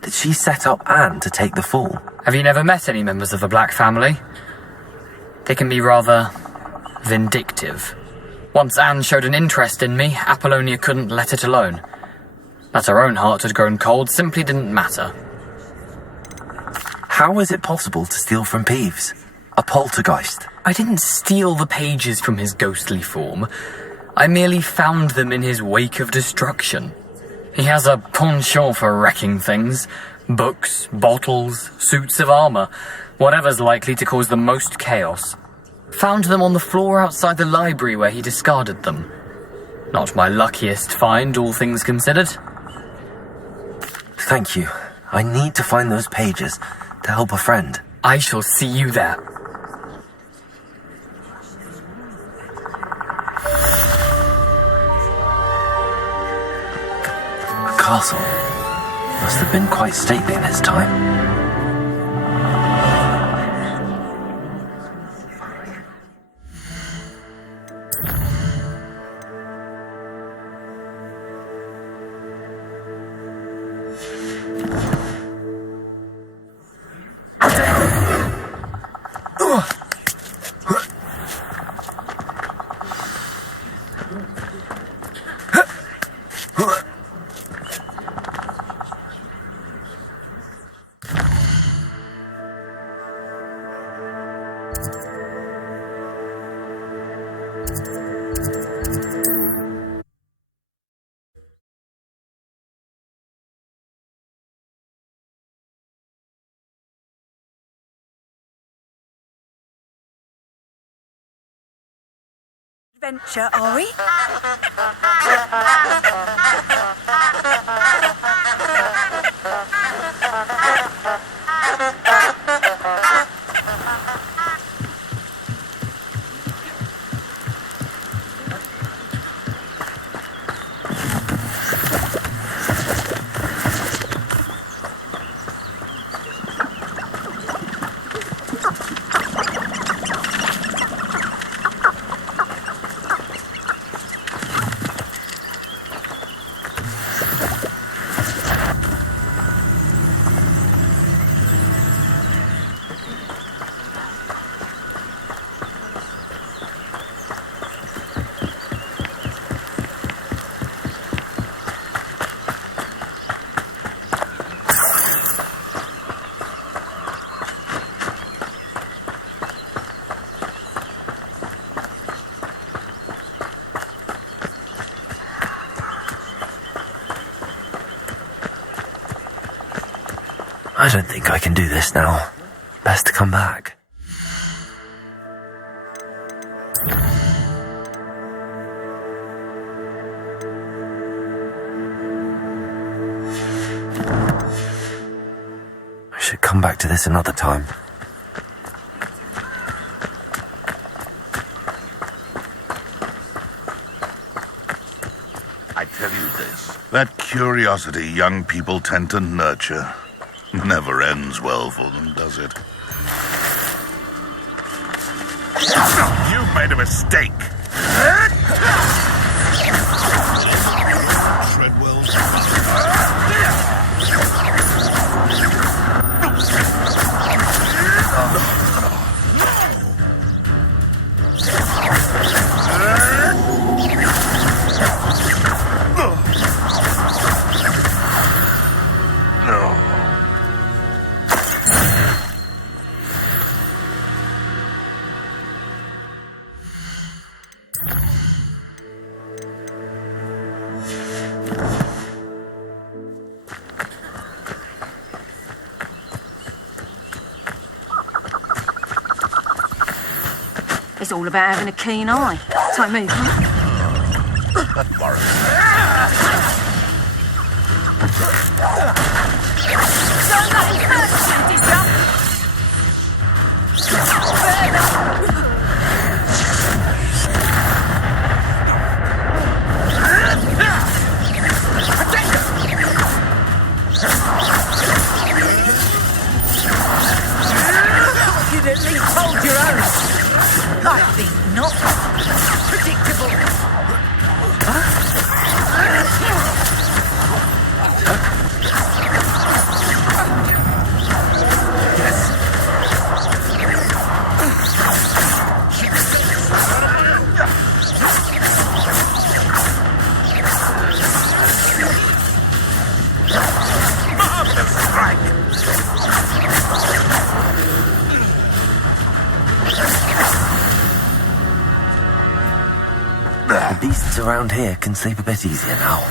Did she set up Anne to take the fall? Have you never met any members of the Black family? They can be rather vindictive. Once Anne showed an interest in me, Apollonia couldn't let it alone. That her own heart had grown cold simply didn't matter. How is it possible to steal from Peeves? A poltergeist? I didn't steal the pages from his ghostly form. I merely found them in his wake of destruction. He has a penchant for wrecking things. Books, bottles, suits of armour, whatever's likely to cause the most chaos. Found them on the floor outside the library where he discarded them. Not my luckiest find, all things considered. Thank you. I need to find those pages to help a friend. I shall see you there. A castle. Must have been quite stately in his time. Adventure, are we? I don't think I can do this now. Best to come back. come back to this another time. I tell you this, that curiosity young people tend to nurture never ends well for them, does it? You've made a mistake. It's all about having a keen eye. Take me. You'd at least hold your own. I think not. Predictable. The beasts around here can sleep a bit easier now.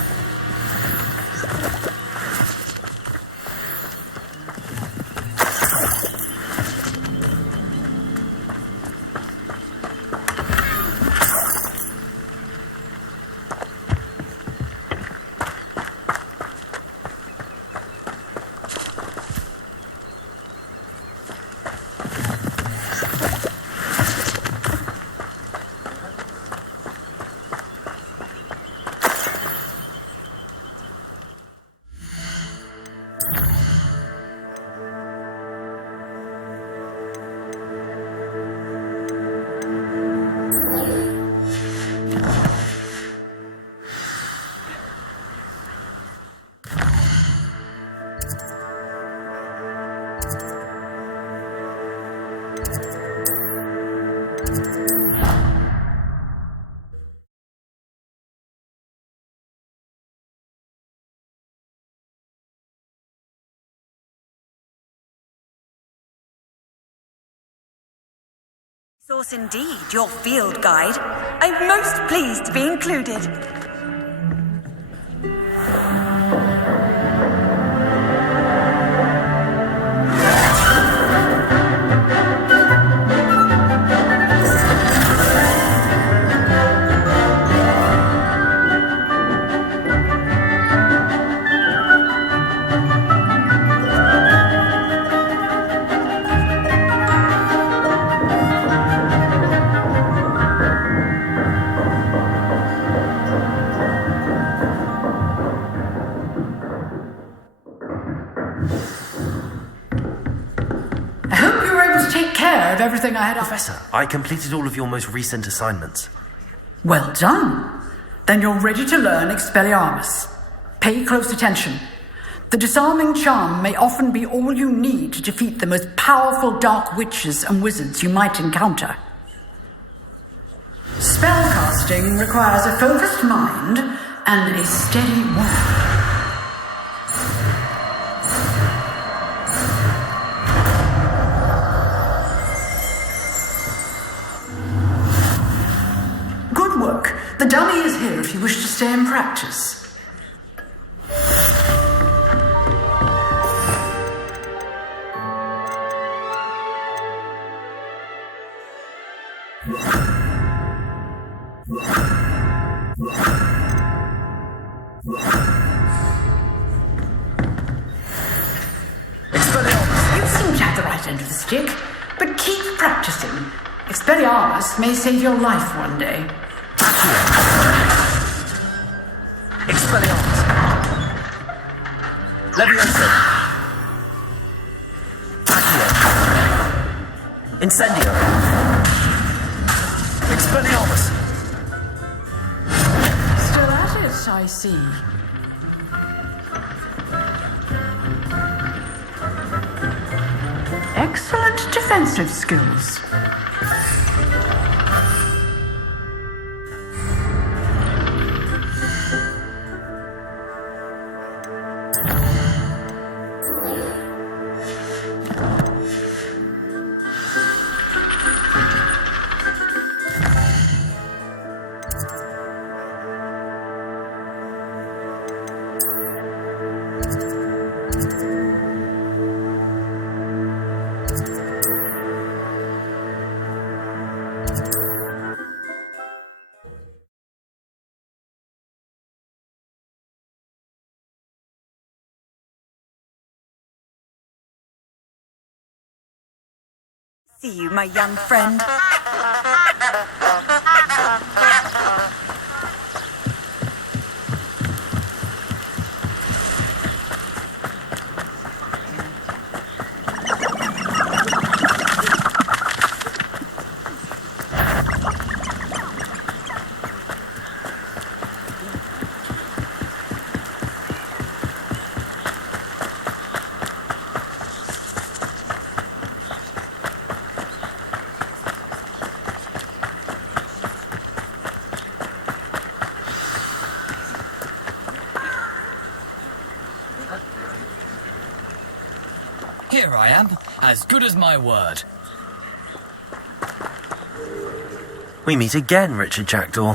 Source indeed, your field guide. I'm most pleased to be included. Everything I had. Professor, I completed all of your most recent assignments. Well done. Then you're ready to learn Expelliarmus. Pay close attention. The disarming charm may often be all you need to defeat the most powerful dark witches and wizards you might encounter. Spellcasting requires a focused mind and a steady wand. The dummy is here if you wish to stay and practice. You fantastic, but keep practicing. Expelliarmus may save your life one day. Expelliarmus. Levioso. Accio. Incendio. Expelliarmus. Still at it, I see. Excellent defensive skills. See you, my young friend. Here I am, as good as my word. We meet again, Richard Jackdaw.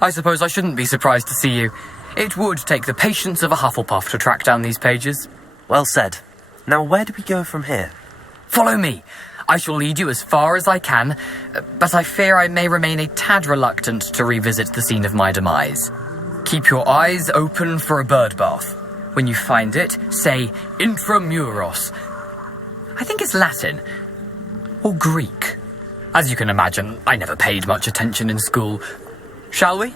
I suppose I shouldn't be surprised to see you. It would take the patience of a Hufflepuff to track down these pages. Well said. Now where do we go from here? Follow me. I shall lead you as far as I can, but I fear I may remain a tad reluctant to revisit the scene of my demise. Keep your eyes open for a bird bath. When you find it, say intramuros. I think it's Latin. Or Greek. As you can imagine, I never paid much attention in school. Shall we?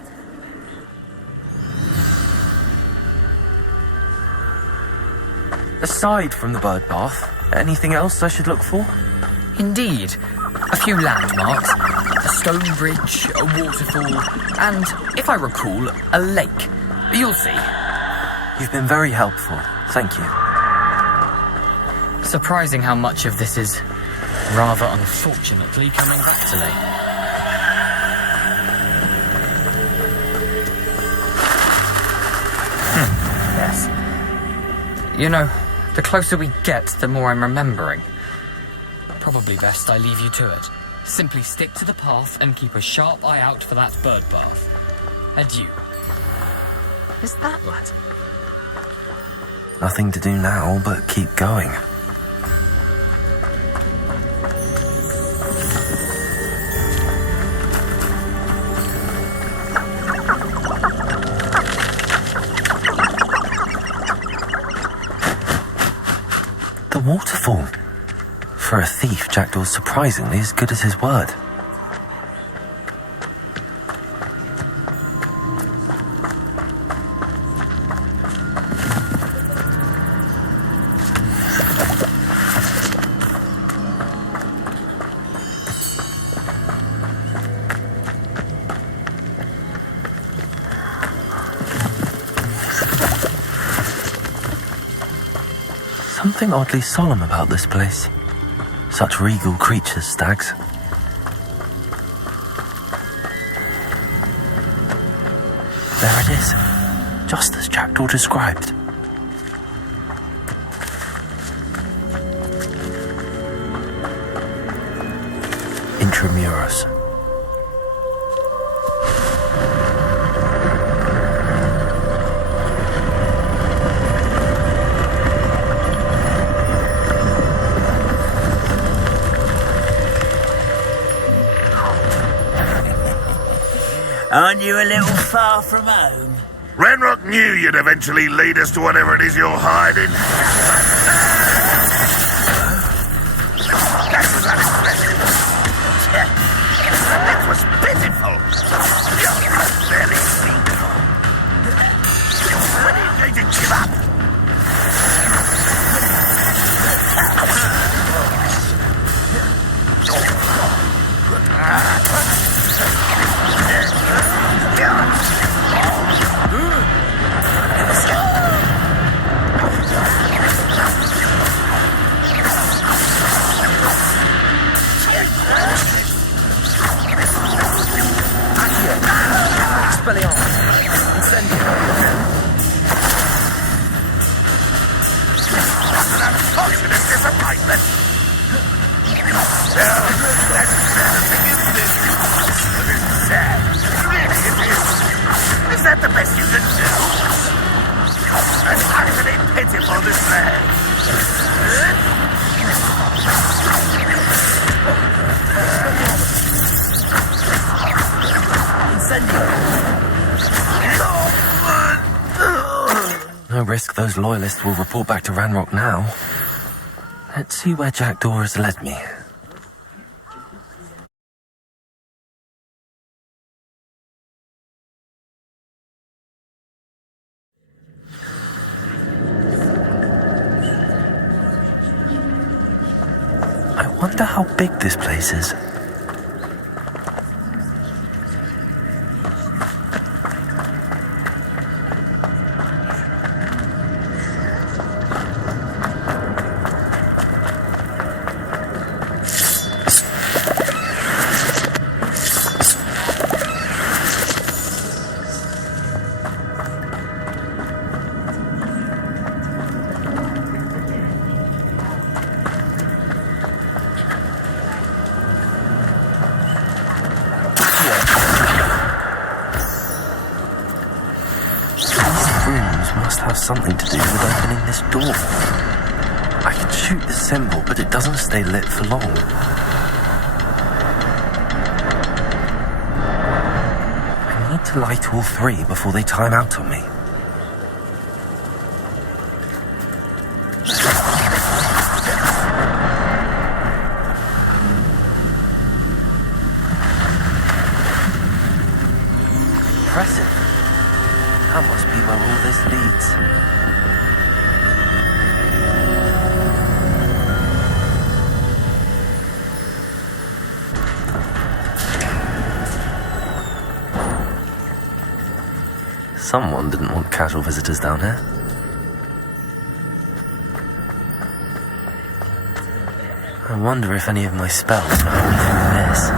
Aside from the bird bath, anything else I should look for? Indeed. A few landmarks, a stone bridge, a waterfall, and, if I recall, a lake. You'll see. You've been very helpful. Thank you. Surprising how much of this is, rather unfortunately, coming back to me. Yes. You know, the closer we get, the more I'm remembering. Probably best I leave you to it. Simply stick to the path and keep a sharp eye out for that bird bath. Adieu. Is that Latin? Nothing to do now but keep going. The waterfall. For a thief, Jackdaw's surprisingly as good as his word. Something oddly solemn about this place. Such regal creatures, stags. There it is, just as Jackdaw described. Intramuros. Aren't you a little far from home? Ranrock knew you'd eventually lead us to whatever it is you're hiding. Expelliarmus. Incendio. Unfortunate disappointment. Sad. Really it is. Is that the best you can do? An utterly pitiful display. No risk those loyalists will report back to Ranrock now. Let's see where Jackdaw has led me. I wonder how big this place is. Must have something to do with opening this door. I can shoot the symbol, but it doesn't stay lit for long. I need to light all three before they time out on me. Impressive. That must be where all this leads. Someone didn't want casual visitors down here. I wonder if any of my spells will help me through this.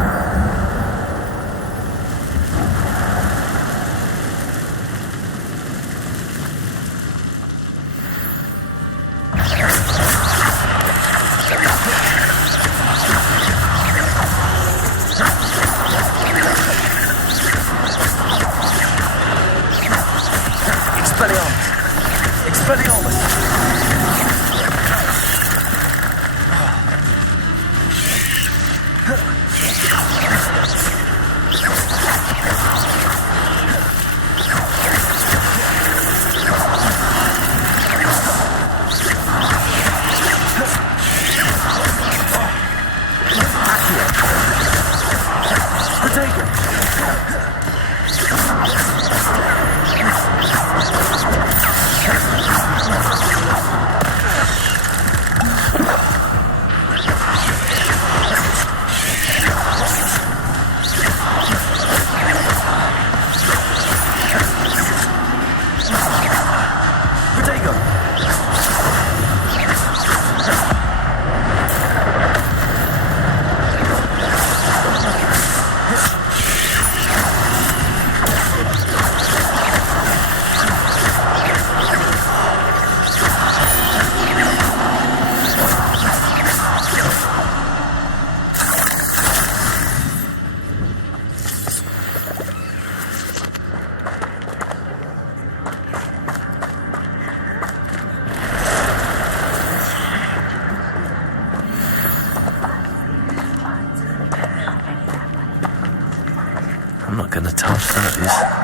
I'm not gonna touch those.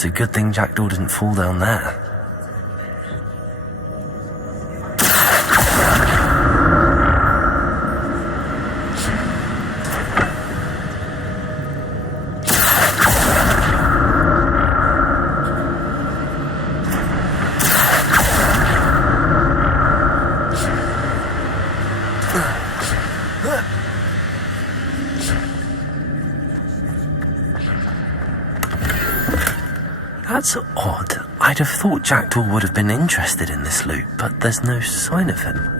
It's a good thing Jackdaw didn't fall down there. That's odd. I'd have thought Jackdaw would have been interested in this loot, but there's no sign of him.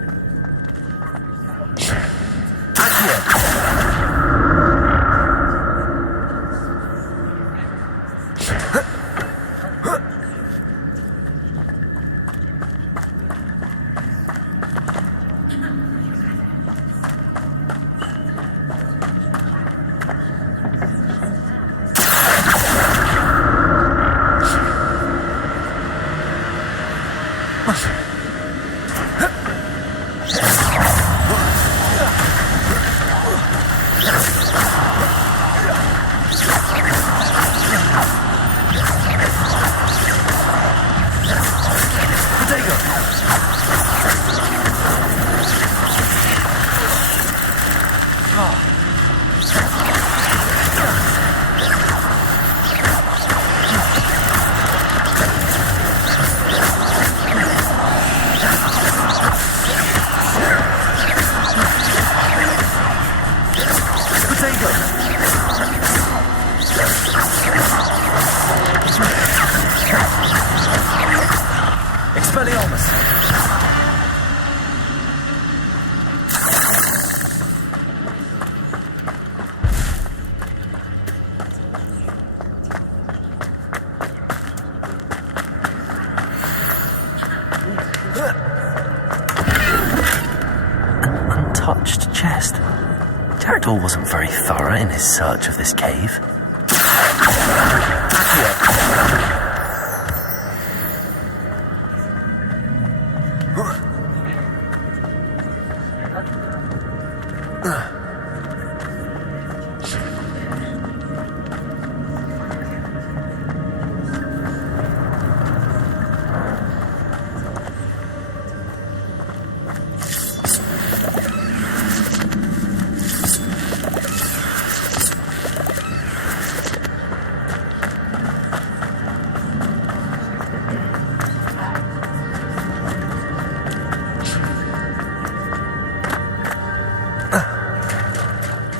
Untouched chest. Jackdaw wasn't very thorough in his search of this cave.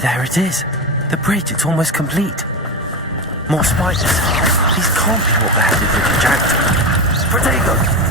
There it is. The bridge, it's almost complete. More spiders. These can't be what the headed Richard Jackdaw. Protego!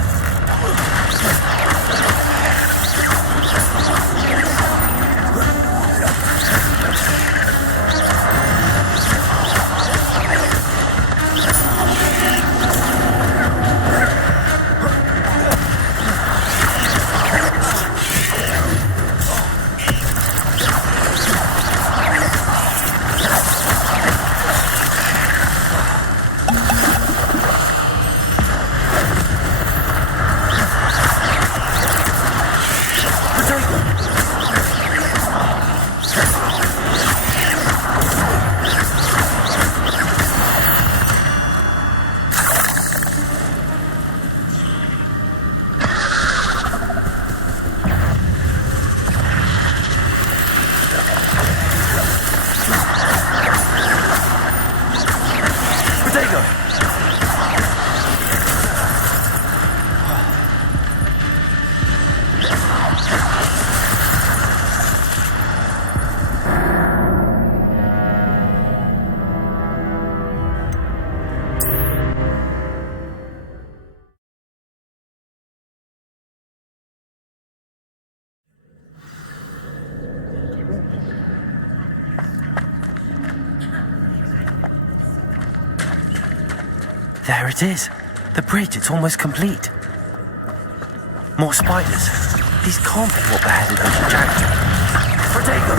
There it is. The bridge, it's almost complete. More spiders. These can't be what the headed Richard Jackdaw. Protego!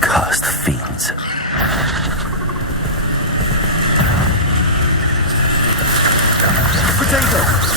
Cursed fiends. Potato!